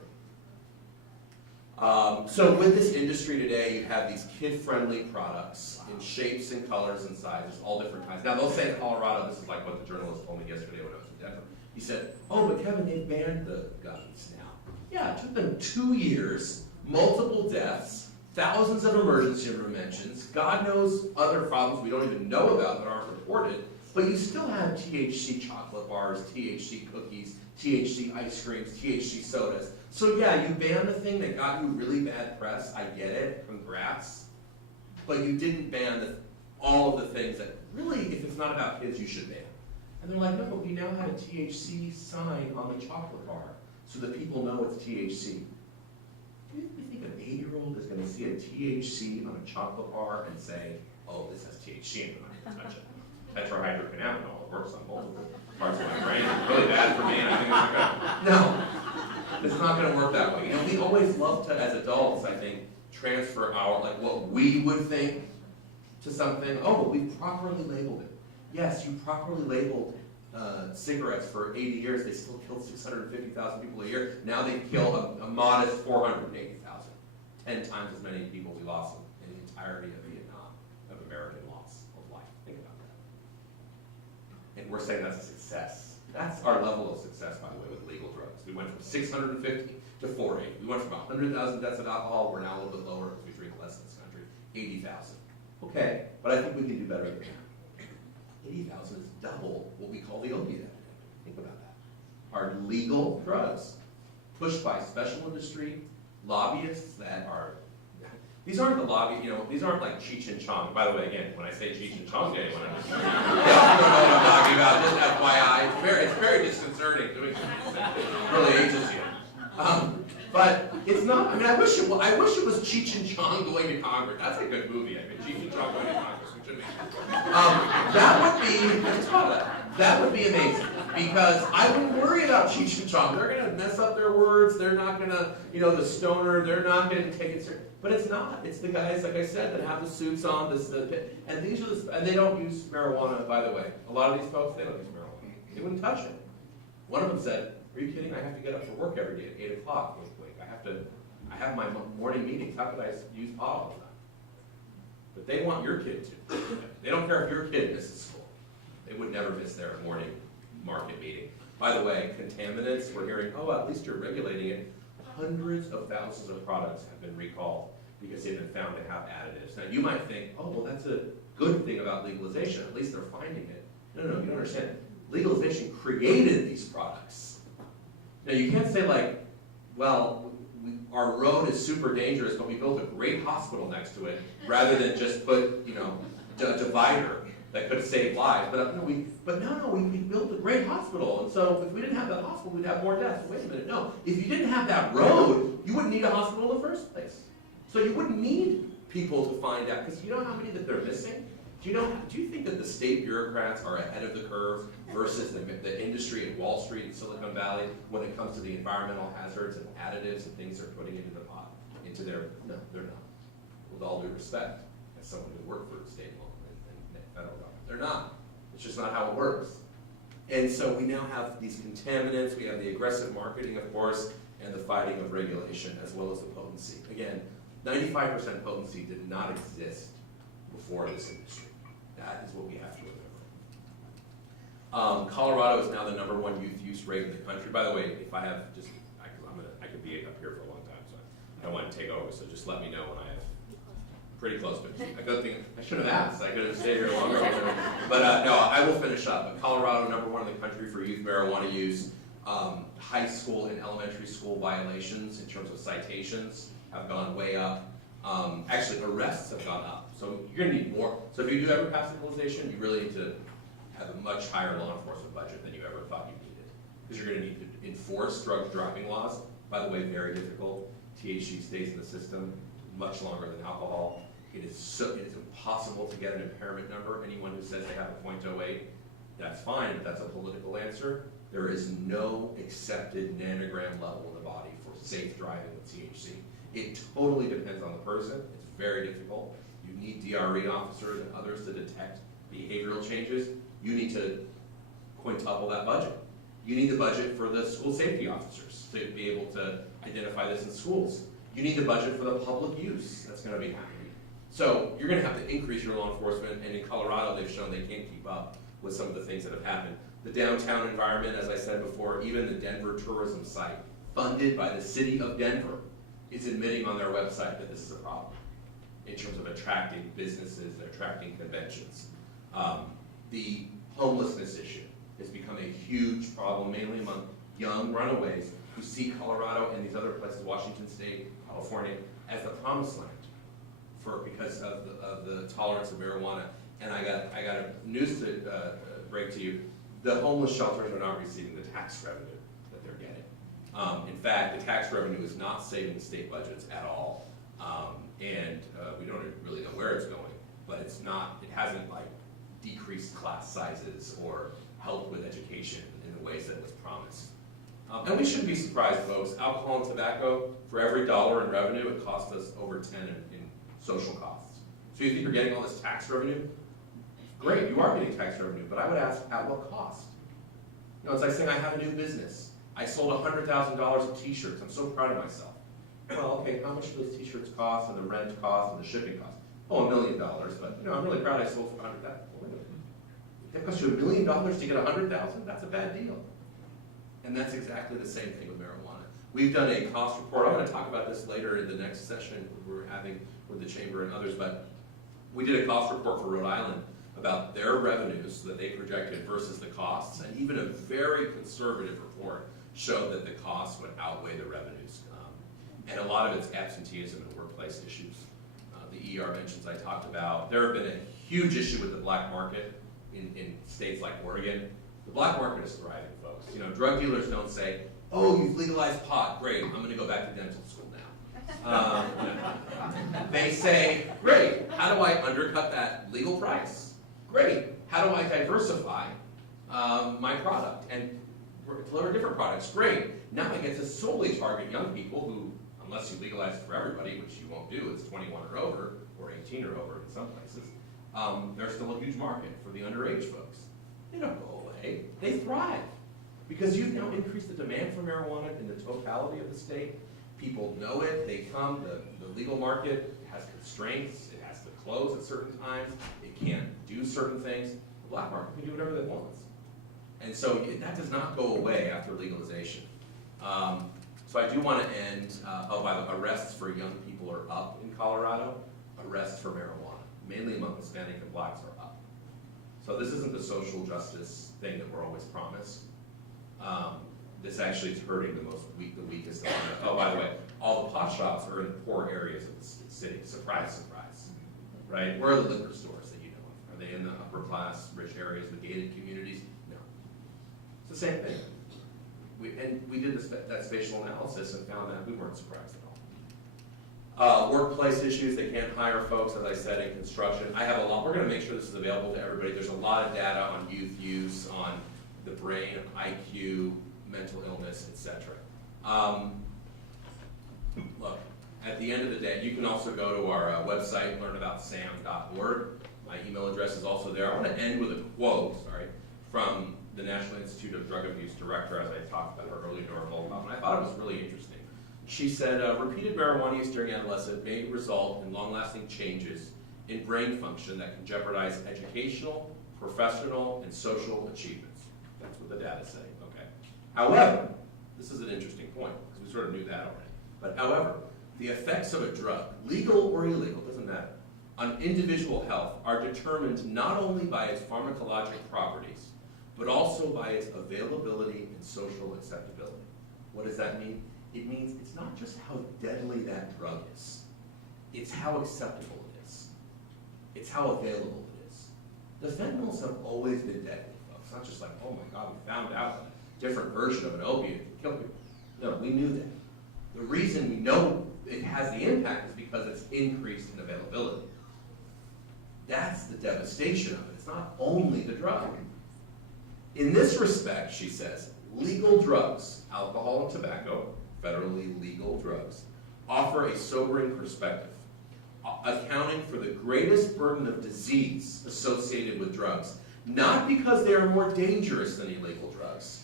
So with this industry today, you have these kid-friendly products in shapes and colors and sizes, all different kinds. Now they'll say in Colorado, this is like what the journalist told me yesterday when I was in Denver. He said, oh, but Kevin, they've banned the guns now. Yeah, it took them 2 years, multiple deaths, thousands of emergency room mentions, God knows other problems we don't even know about that aren't reported, but you still have THC chocolate bars, THC cookies, THC ice creams, THC sodas. So yeah, you banned the thing that got you really bad press, I get it, congrats, but you didn't ban all of the things that really, if it's not about kids, you should ban. And they're like, no, but we now have a THC sign on the chocolate bar so that people know it's THC. Do you think an 8-year-old is going to see a THC on a chocolate bar and say, oh, this has THC in it, I'm not going to touch it? Tetrahydrocannabinol, it works on multiple parts of my brain. It's really bad for me, and I think it's good. No, it's not going to work that way. You know, we always love to, as adults, I think, transfer our, like what we would think to something. Oh, but we properly labeled it. Yes, you properly labeled cigarettes for 80 years. They still killed 650,000 people a year. Now they kill a modest 480,000. 10 times as many people we lost in the entirety of Vietnam, of American loss of life. Think about that. And we're saying that's a success. That's our level of success, by the way, with legal drugs. We went from 650 to 480. We went from 100,000 deaths of alcohol. We're now a little bit lower because we drink less in this country. 80,000. Okay, but I think we can do better than that. 80,000 is double what we call the opiate epidemic. Think about that. Are legal drugs pushed by special industry, lobbyists that are, these aren't the lobby, these aren't like Cheech and Chong. By the way, again, when I say Cheech and Chong Day, when I just, don't know what I'm talking about, just FYI, it's very disconcerting doing something that really ages you. But it's not, I mean, I wish it was Cheech and Chong going to Congress. That's a good movie, I mean, Cheech and Chong going to Congress, we should make that would be amazing, because I wouldn't worry about Cheech and Chong. They're gonna mess up their words, they're not gonna, the stoner, they're not gonna take it serious. But it's not, it's the guys, like I said, that have the suits on, and these are and they don't use marijuana, by the way. A lot of these folks, they don't use marijuana. They wouldn't touch it. One of them said, are you kidding? I have to get up for work every day at 8 o'clock. Wait, I have my morning meetings. How could I use pot all the time? But they want your kid to. They don't care if your kid misses school. They would never miss their morning market meeting. By the way, contaminants, we're hearing, oh, at least you're regulating it. Hundreds of thousands of products have been recalled because they've been found to have additives. Now, you might think, oh, well, that's a good thing about legalization. At least they're finding it. No, you don't understand. Legalization created these products. Now, you can't say like, well, our road is super dangerous, but we built a great hospital next to it, rather than just put, a divider that could save lives. But we built a great hospital, and so if we didn't have that hospital, we'd have more deaths. Wait a minute, no. If you didn't have that road, you wouldn't need a hospital in the first place. So you wouldn't need people to find out, because you know how many that they're missing? Do you think that the state bureaucrats are ahead of the curve versus the industry at Wall Street and Silicon Valley when it comes to the environmental hazards and additives and things they're putting into the pot? No, they're not. With all due respect, as someone who worked for state, local, and federal government, they're not. It's just not how it works. And so we now have these contaminants, we have the aggressive marketing, of course, and the fighting of regulation, as well as the potency. Again, 95% potency did not exist before this industry. That is what we have to remember. Colorado is now the #1 youth use rate in the country. By the way, if I have just, I could be up here for a long time, so I don't want to take over. So just let me know when I have pretty close to. A good thing I should have asked. I could have stayed here longer. But no, I will finish up. But Colorado, #1 in the country for youth marijuana use. High school and elementary school violations in terms of citations have gone way up. Actually, arrests have gone up. So you're going to need more. So if you do ever pass legalization, you really need to have a much higher law enforcement budget than you ever thought you needed. Because you're going to need to enforce drug driving laws. By the way, very difficult. THC stays in the system much longer than alcohol. It is impossible to get an impairment number. Anyone who says they have a .08, that's fine, but that's a political answer. There is no accepted nanogram level in the body for safe driving with THC. It totally depends on the person. It's very difficult. You need DRE officers and others to detect behavioral changes. You need to quintuple that budget. You need the budget for the school safety officers to be able to identify this in schools. You need the budget for the public use that's going to be happening. So you're going to have to increase your law enforcement, and in Colorado they've shown they can't keep up with some of the things that have happened. The downtown environment, as I said before, even the Denver tourism site, funded by the city of Denver, is admitting on their website that this is a problem in terms of attracting businesses and attracting conventions. The homelessness issue has become a huge problem, mainly among young runaways who see Colorado and these other places, Washington State, California, as the promised land because of the tolerance of marijuana. And I got a news to break to you. The homeless shelters are not receiving the tax revenue that they're getting. In fact, the tax revenue is not saving state budgets at all. And we don't really know where it's going, but it hasn't like decreased class sizes or helped with education in the ways that it was promised. And we shouldn't be surprised, folks. Alcohol and tobacco, for every dollar in revenue, it costs us over 10 in social costs. So you think you're getting all this tax revenue? Great, you are getting tax revenue, but I would ask, at what cost? You know, it's like saying I have a new business. I sold $100,000 of t-shirts. I'm so proud of myself. Well, okay, how much do those t-shirts cost, and the rent cost, and the shipping cost? Oh, $1 million, but you know, I'm really proud I sold for $100,000. Well, wait a minute. It costs you $1 million to get $100,000? That's a bad deal. And that's exactly the same thing with marijuana. We've done a cost report. I'm going to talk about this later in the next session we're having with the chamber and others, but we did a cost report for Rhode Island about their revenues that they projected versus the costs, and even a very conservative report showed that the costs would outweigh the revenues. And a lot of it's absenteeism and workplace issues. The ER mentions I talked about. There have been a huge issue with the black market in states like Oregon. The black market is thriving, folks. You know, drug dealers don't say, oh, you've legalized pot, great, I'm going to go back to dental school now. They say, great, how do I undercut that legal price? Great, how do I diversify my product and deliver different products? Great, now I get to solely target young people who, unless you legalize it for everybody, which you won't do, it's 21 or over, or 18 or over in some places, there's still a huge market for the underage folks. They don't go away, they thrive. Because you've now increased the demand for marijuana in the totality of the state. People know it, they come, the legal market has constraints, it has to close at certain times, it can't do certain things. The black market can do whatever it wants. And so that does not go away after legalization. So I do want to end, by the way, arrests for young people are up in Colorado. Arrests for marijuana, mainly among Hispanic and blacks, are up. So this isn't the social justice thing that we're always promised. This actually is hurting the weakest. Oh, by the way, all the pot shops are in poor areas of the city. Surprise, surprise. Right? Where are the liquor stores that you know of? Are they in the upper class, rich areas, the gated communities? No. It's the same thing. We did that spatial analysis and found that we weren't surprised at all. Workplace issues, they can't hire folks, as I said, in construction. I have a lot, we're going to make sure this is available to everybody. There's a lot of data on youth use, on the brain, IQ, mental illness, etc. Look, at the end of the day, you can also go to our website and learn about sam.org. My email address is also there. I want to end with a quote, from the National Institute of Drug Abuse Director, as I talked about her earlier in our profile, and I thought it was really interesting. She said, repeated marijuana use during adolescence may result in long-lasting changes in brain function that can jeopardize educational, professional, and social achievements. That's what the data say, okay? However, this is an interesting point, because we sort of knew that already. But however, the effects of a drug, legal or illegal, doesn't matter, on individual health are determined not only by its pharmacologic properties, but also by its availability and social acceptability. What does that mean? It means it's not just how deadly that drug is, it's how acceptable it is. It's how available it is. The fentanyls have always been deadly, folks. It's not just like, oh my God, we found out a different version of an opiate can kill people. No, we knew that. The reason we know it has the impact is because it's increased in availability. That's the devastation of it. It's not only the drug. In this respect, she says, legal drugs, alcohol and tobacco, federally legal drugs, offer a sobering perspective, accounting for the greatest burden of disease associated with drugs, not because they are more dangerous than illegal drugs.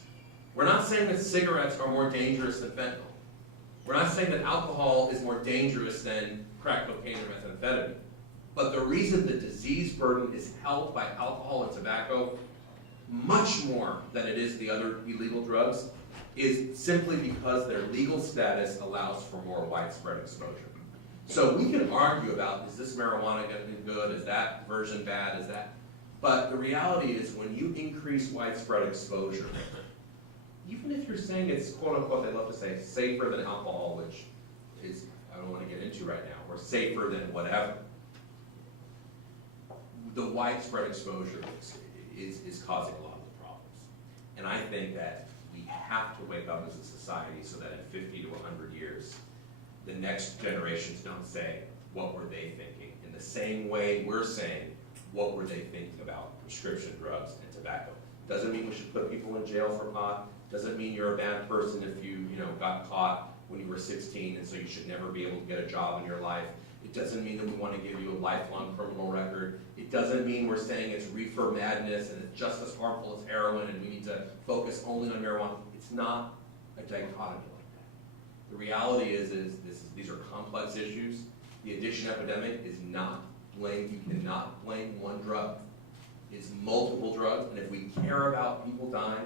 We're not saying that cigarettes are more dangerous than fentanyl. We're not saying that alcohol is more dangerous than crack cocaine or methamphetamine. But the reason the disease burden is held by alcohol and tobacco much more than it is the other illegal drugs is simply because their legal status allows for more widespread exposure. So we can argue about, is this marijuana going to be good, is that version bad, is that, but the reality is when you increase widespread exposure, even if you're saying it's quote unquote, they love to say, safer than alcohol, which is, I don't want to get into right now, or safer than whatever, the widespread exposure is causing a lot of the problems. And I think that we have to wake up as a society so that in 50 to 100 years, the next generations don't say, what were they thinking? In the same way we're saying, what were they thinking about prescription drugs and tobacco? Doesn't mean we should put people in jail for pot. Doesn't mean you're a bad person if you got caught when you were 16 and so you should never be able to get a job in your life. It doesn't mean that we want to give you a lifelong criminal record. It doesn't mean we're saying it's reefer madness and it's just as harmful as heroin and we need to focus only on marijuana. It's not a dichotomy like that. The reality is these are complex issues. The addiction epidemic is not blame. You cannot blame one drug. It's multiple drugs, and if we care about people dying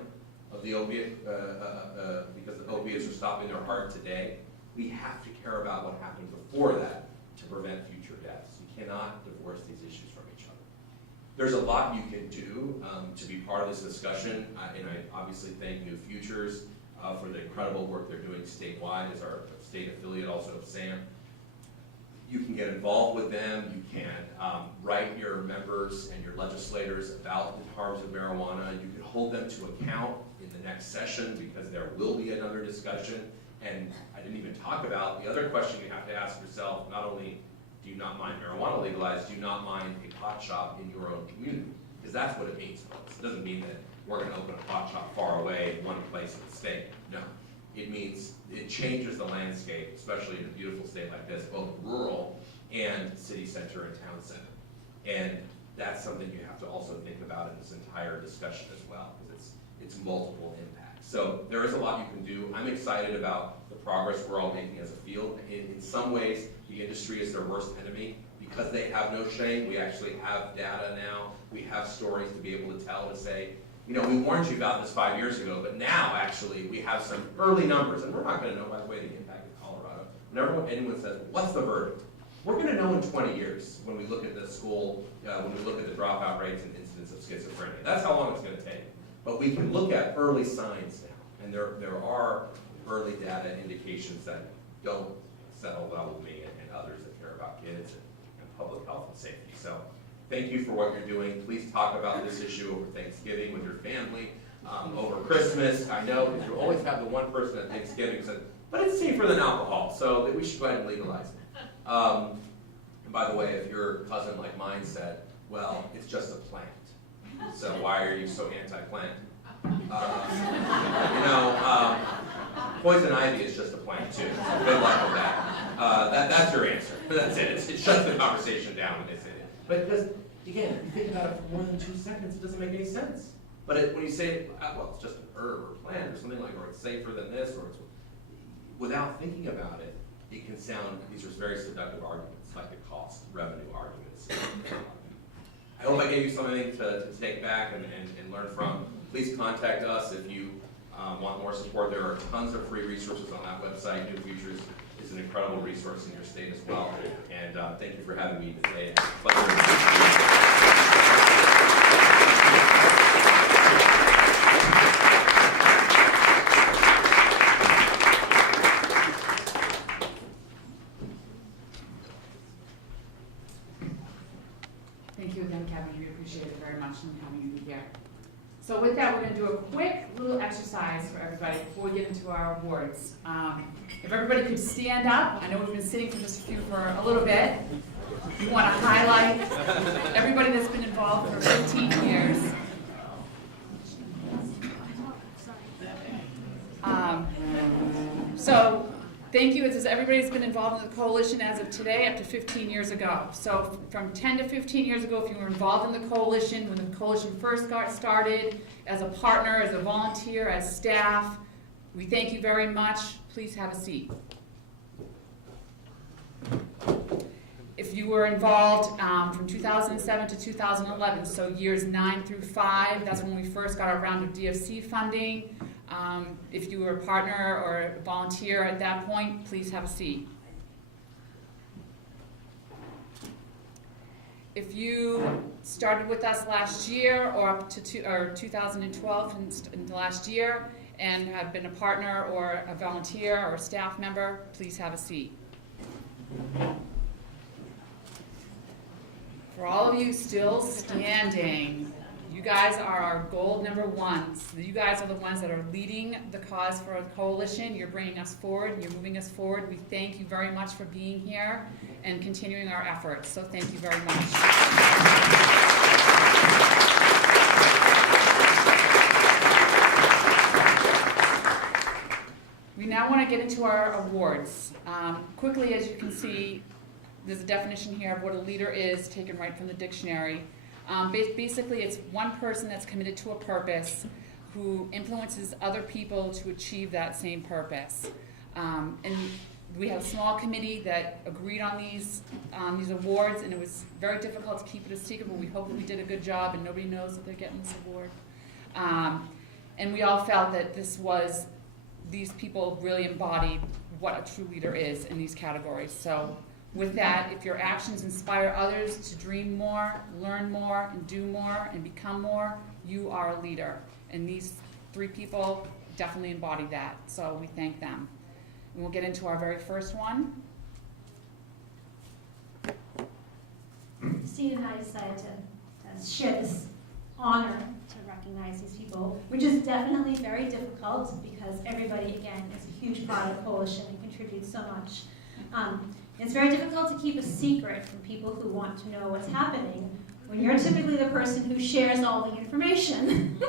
of the opiate because the opiates are stopping their heart today, we have to care about what happened before that to prevent future deaths. You cannot divorce these issues from each other. There's a lot you can do to be part of this discussion, and I obviously thank New Futures for the incredible work they're doing statewide as our state affiliate also of SAM. You can get involved with them. You can write your members and your legislators about the harms of marijuana. You can hold them to account in the next session because there will be another discussion. And I didn't even talk about the other question you have to ask yourself, not only do you not mind marijuana legalized, do you not mind a pot shop in your own community? Because that's what it means, folks. It doesn't mean that we're going to open a pot shop far away in one place in the state. No. It means it changes the landscape, especially in a beautiful state like this, both rural and city center and town center. And that's something you have to also think about in this entire discussion as well, because it's multiple impacts. So there is a lot you can do. I'm excited about the progress we're all making as a field. In some ways, the industry is their worst enemy because they have no shame. We actually have data now. We have stories to be able to tell, to say, we warned you about this 5 years ago, but now actually we have some early numbers, and we're not going to know, by the way, the impact of Colorado. Whenever anyone says, what's the verdict? We're going to know in 20 years when we look at the school, when we look at the dropout rates and incidence of schizophrenia. That's how long it's going to take. But we can look at early signs now, and there are early data indications that don't settle well with me and others that care about kids and public health and safety. So thank you for what you're doing. Please talk about this issue over Thanksgiving with your family, over Christmas. I know because you always have the one person at Thanksgiving who says, but it's safer than alcohol, so that we should go ahead and legalize it. And by the way, if your cousin like mine said, well, it's just a plant, so why are you so anti-plant? Poison ivy is just a plant too, so good luck with that. That's your answer. That's it. It shuts the conversation down when they say it. But because, again, if you think about it for more than 2 seconds, it doesn't make any sense. But when you say, well, it's just an herb or plant or something like, or it's safer than this, or it's, without thinking about it, it can sound, these are very seductive arguments, like the cost, revenue arguments. I hope I gave you something to take back and learn from. Please contact us if you want more support. There are tons of free resources on that website. New Futures is an incredible resource in your state as well. And thank you for having me today. It's a pleasure. Thank you again, Kevin. We appreciate it very much and having you here. So with that, we're going to do a quick little exercise for everybody before we get into our awards. If everybody could stand up, I know we've been sitting for a little bit. We want to highlight everybody that's been involved for 15 years. So thank you. It says everybody's been involved in the coalition as of today up to 15 years ago. So from 10 to 15 years ago, if you were involved in the coalition, when the coalition first got started, as a partner, as a volunteer, as staff, we thank you very much. Please have a seat. If you were involved from 2007 to 2011, so years 9 through 5, that's when we first got our round of DFC funding. If you were a partner or a volunteer at that point, please have a seat. If you started with us last year or up to 2012 in the last year and have been a partner or a volunteer or a staff member, please have a seat. For all of you still standing, you guys are our gold number ones. You guys are the ones that are leading the cause for a coalition. You're bringing us forward. You're moving us forward. We thank you very much for being here and continuing our efforts. So thank you very much. We now want to get into our awards. Quickly, as you can see, there's a definition here of what a leader is, taken right from the dictionary. Basically, it's one person that's committed to a purpose who influences other people to achieve that same purpose. And we have a small committee that agreed on these awards, and it was very difficult to keep it a secret, but we hope that we did a good job and nobody knows that they're getting this award. And we all felt that these people really embodied what a true leader is in these categories. So with that, if your actions inspire others to dream more, learn more, and do more, and become more, you are a leader. And these 3 people definitely embody that, so we thank them. And we'll get into our very first one. Steve and I decided to share this honor to recognize these people, which is definitely very difficult because everybody, again, is a huge part of the coalition and contributes so much. It's very difficult to keep a secret from people who want to know what's happening when you're typically the person who shares all the information.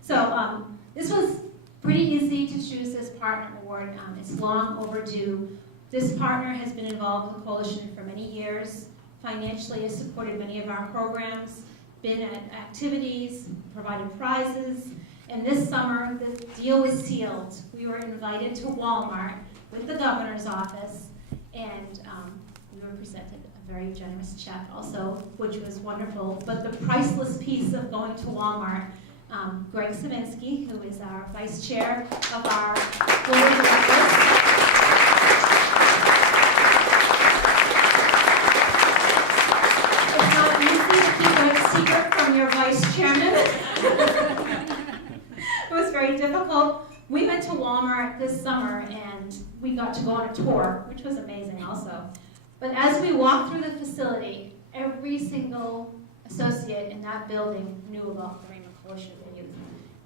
So this was pretty easy to choose this partner award. It's long overdue. This partner has been involved with the coalition for many years, financially has supported many of our programs, been at activities, provided prizes, and this summer the deal was sealed. We were invited to Walmart with the governor's office, and we were presented a very generous check also, which was wonderful. But the priceless piece of going to Walmart, Greg Savinsky, who is our vice chair of our board of directors, it's not easy to keep a secret from your vice chairman. It was very difficult. We went to Walmart this summer and we got to go on a tour, which was amazing also. But as we walked through the facility, every single associate in that building knew about the Raymond Coalition for Youth.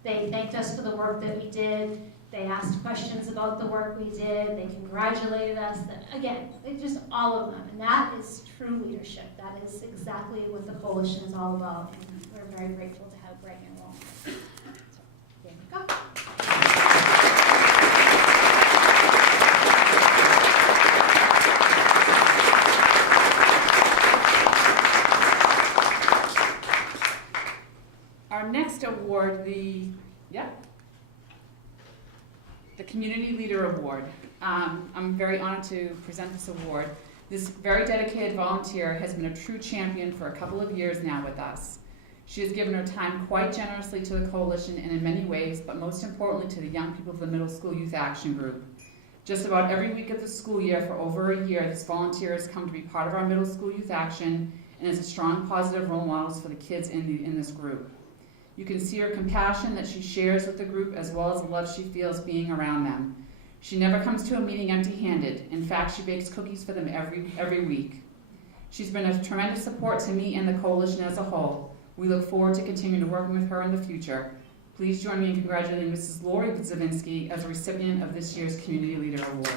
They thanked us for the work that we did. They asked questions about the work we did. They congratulated us. Again, just all of them. And that is true leadership. That is exactly what the coalition is all about. And we're very grateful to have Greg and Will. So, there you go. Our next award, the Community Leader Award. I'm very honored to present this award. This very dedicated volunteer has been a true champion for a couple of years now with us. She has given her time quite generously to the coalition and in many ways, but most importantly to the young people of the Middle School Youth Action Group. Just about every week of the school year for over a year, this volunteer has come to be part of our Middle School Youth Action and is a strong positive role model for the kids in this group. You can see her compassion that she shares with the group as well as the love she feels being around them. She never comes to a meeting empty-handed. In fact, she bakes cookies for them every week. She's been a tremendous support to me and the coalition as a whole. We look forward to continuing to work with her in the future. Please join me in congratulating Mrs. Lori Zavinsky as a recipient of this year's Community Leader Award.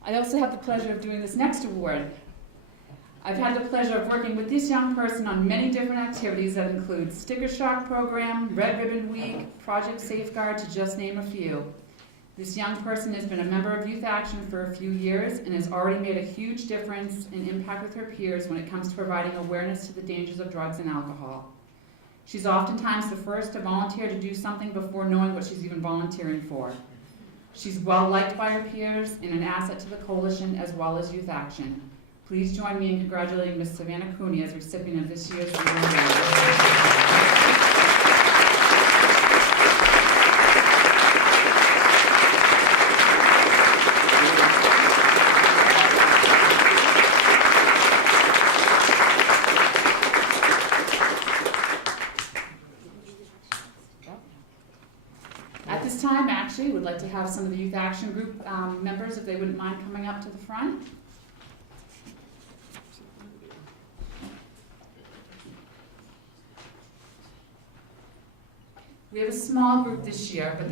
I also have the pleasure of doing this next award. I've had the pleasure of working with this young person on many different activities that include Sticker Shock Program, Red Ribbon Week, Project Safeguard, to just name a few. This young person has been a member of Youth Action for a few years and has already made a huge difference and impact with her peers when it comes to providing awareness to the dangers of drugs and alcohol. She's oftentimes the first to volunteer to do something before knowing what she's even volunteering for. She's well liked by her peers and an asset to the coalition as well as Youth Action. Please join me in congratulating Ms. Savannah Cooney as recipient of this year's award. At this time, actually, we'd like to have some of the Youth Action Group members, if they wouldn't mind coming up to the front. We have a small group this year, but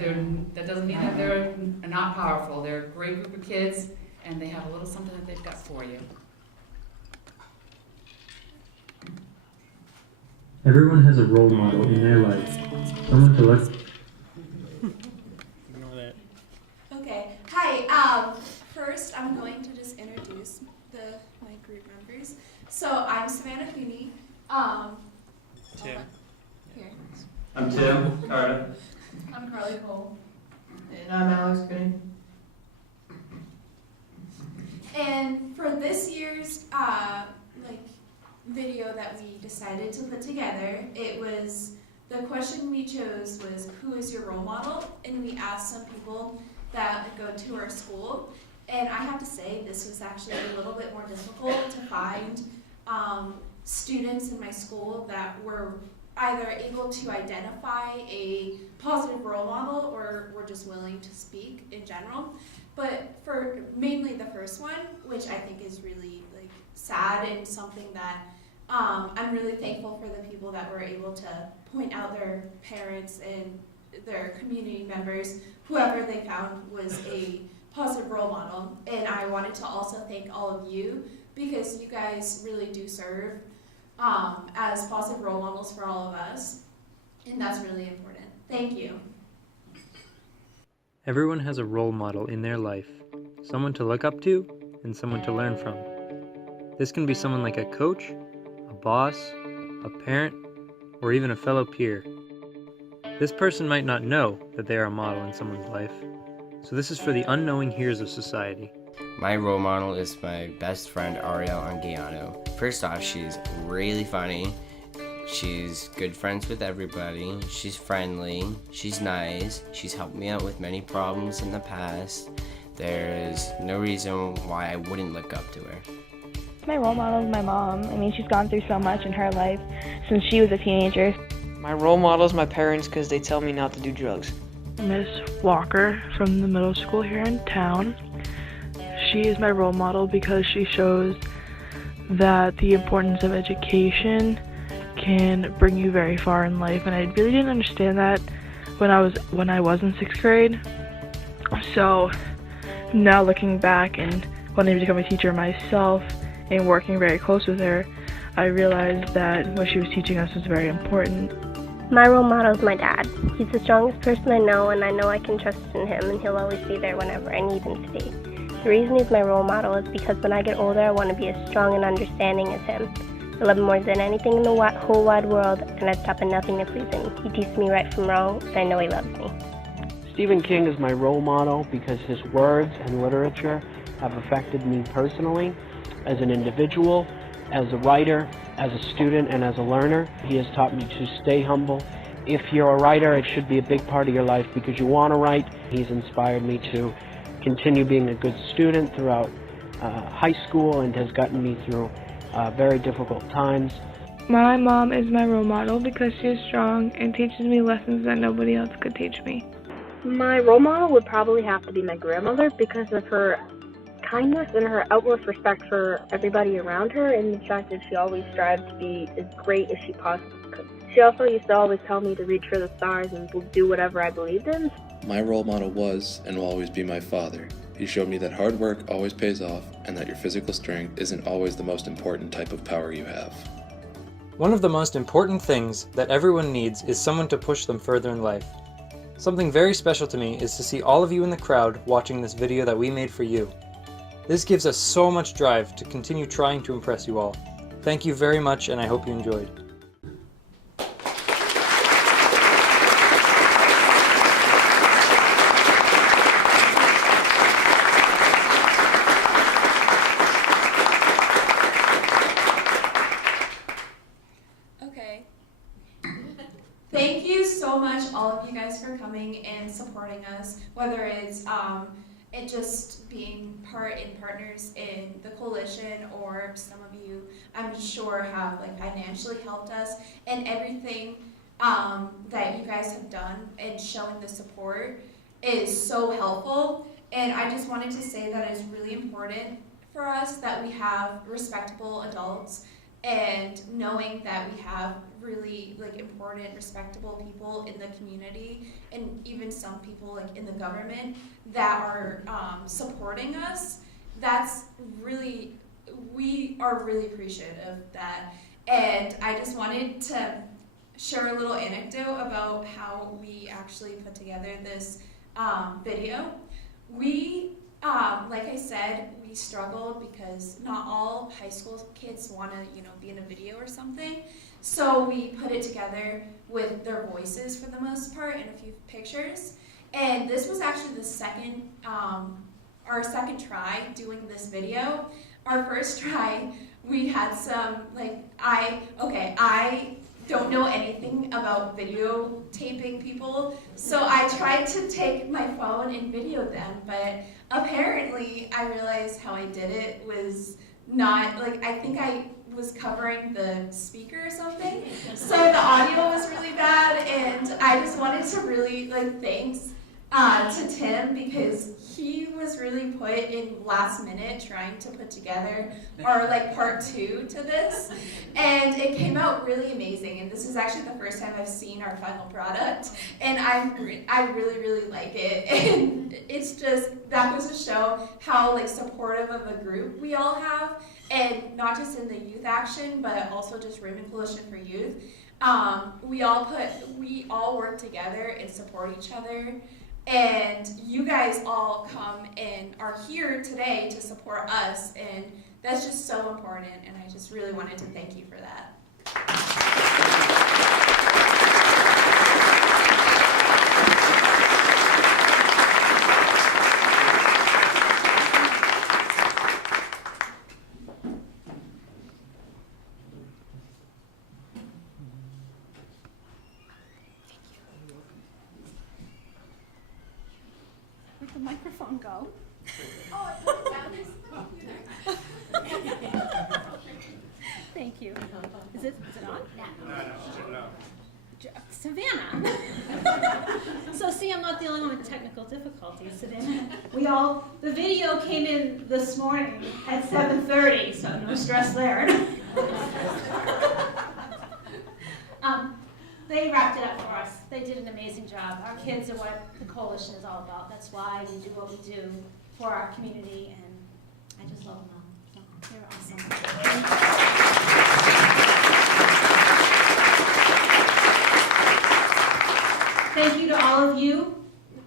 that doesn't mean that they're not powerful. They're a great group of kids, and they have a little something that they've got for you. Everyone has a role model in their life, someone to look. Okay, hi. First, I'm going to just introduce my group members. So I'm Savannah Cooney. Tim. Here. I'm Tim. Carter. I'm Carly Cole. And I'm Alex Green. And for this year's video that we decided to put together, the question we chose was, who is your role model? And we asked some people that go to our school. And I have to say, this was actually a little bit more difficult to find students in my school that were either able to identify a positive role model or were just willing to speak in general. But for mainly the first one, which I think is really sad and something that I'm really thankful for the people that were able to point out their parents and their community members, whoever they found was a positive role model. And I wanted to also thank all of you, because you guys really do serve as positive role models for all of us, and that's really important. Thank you. Everyone has a role model in their life, someone to look up to and someone to learn from. This can be someone like a coach, a boss, a parent, or even a fellow peer. This person might not know that they are a model in someone's life, so this is for the unknowing hearers of society. My role model is my best friend Ariel Anguiano. First off, she's really funny. She's good friends with everybody. She's friendly. She's nice. She's helped me out with many problems in the past. There's no reason why I wouldn't look up to her. My role model is my mom. I mean, she's gone through so much in her life since she was a teenager. My role model is my parents because they tell me not to do drugs. Miss Walker from the middle school here in town. She is my role model because she shows that the importance of education can bring you very far in life, and I really didn't understand that when I was in 6th grade. So now looking back and wanting to become a teacher myself and working very close with her, I realized that what she was teaching us was very important. My role model is my dad. He's the strongest person I know, and I know I can trust in him, and he'll always be there whenever I need him to be. The reason he's my role model is because when I get older, I want to be as strong and understanding as him. I love him more than anything in the whole wide world, and I'd stop at nothing to please him. He teaches me right from wrong, and I know he loves me. Stephen King is my role model because his words and literature have affected me personally as an individual, as a writer, as a student, and as a learner. He has taught me to stay humble. If you're a writer, it should be a big part of your life because you want to write. He's inspired me to continue being a good student throughout high school and has gotten me through very difficult times. My mom is my role model because she is strong and teaches me lessons that nobody else could teach me. My role model would probably have to be my grandmother because of her kindness and her utmost respect for everybody around her, and the fact that she always strived to be as great as she possibly could. She also used to always tell me to reach for the stars and do whatever I believed in. My role model was and will always be my father. He showed me that hard work always pays off and that your physical strength isn't always the most important type of power you have. One of the most important things that everyone needs is someone to push them further in life. Something very special to me is to see all of you in the crowd watching this video that we made for you. This gives us so much drive to continue trying to impress you all. Thank you very much, and I hope you enjoyed. Okay. Thank you so much, all of you guys, for coming and supporting us, whether it's it just being partners in the coalition, or some of you, I'm sure, have like financially helped us, and everything that you guys have done and showing the support is so helpful. And I just wanted to say that it's really important for us that we have respectable adults, and knowing that we have really like important, respectable people in the community, and even some people like in the government that are supporting us. That's really, we are really appreciative of that. And I just wanted to share a little anecdote about how we actually put together this video. We, like I said, we struggled because not all high school kids want to, be in a video or something. So we put it together with their voices for the most part and a few pictures. And this was actually the second, our second try doing this video. Our first try, we had some, I don't know anything about videotaping people, so I tried to take my phone and video them, but apparently I realized how I did it was not, I think I was covering the speaker or something, so the audio was really bad, and I just wanted to really, thanks to Tim, because he was really put in last minute trying to put together our part 2 to this, and it came out really amazing. And this is actually the first time I've seen our final product, and I really like it. And it's just, that goes to show how supportive of a group we all have, and not just in the youth action, but also just Raymond Coalition for Youth. We all work together and support each other. And you guys all come and are here today to support us, and that's just so important, and I just really wanted to thank you for that. Where'd the microphone go? Oh, I put it down. Thank you. Is it on? No. Savannah. So see, I'm not the only one with technical difficulties today. The video came in this morning at 7:30, so no stress there. They wrapped it up for us. They did an amazing job. Our kids are what the coalition is all about. That's why we do what we do for our community, and I just love them all. So they're awesome. Thank you to all of you.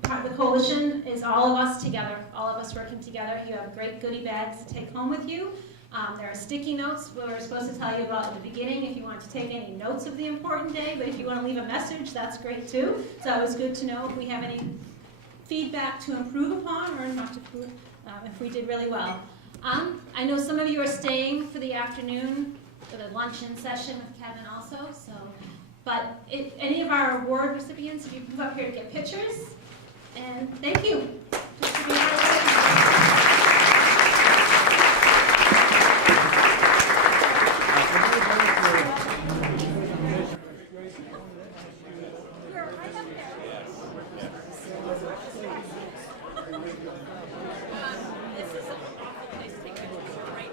The coalition is all of us together, all of us working together. You have great goodie bags to take home with you. There are sticky notes we were supposed to tell you about at the beginning if you want to take any notes of the important day, but if you want to leave a message, that's great too. So it was good to know if we have any feedback to improve upon or not to improve, if we did really well. I know some of you are staying for the afternoon for the luncheon session with Kevin also, but if any of our award recipients, if you come up here to get pictures, and thank you. Just to be part of it. This is an awful place to take pictures right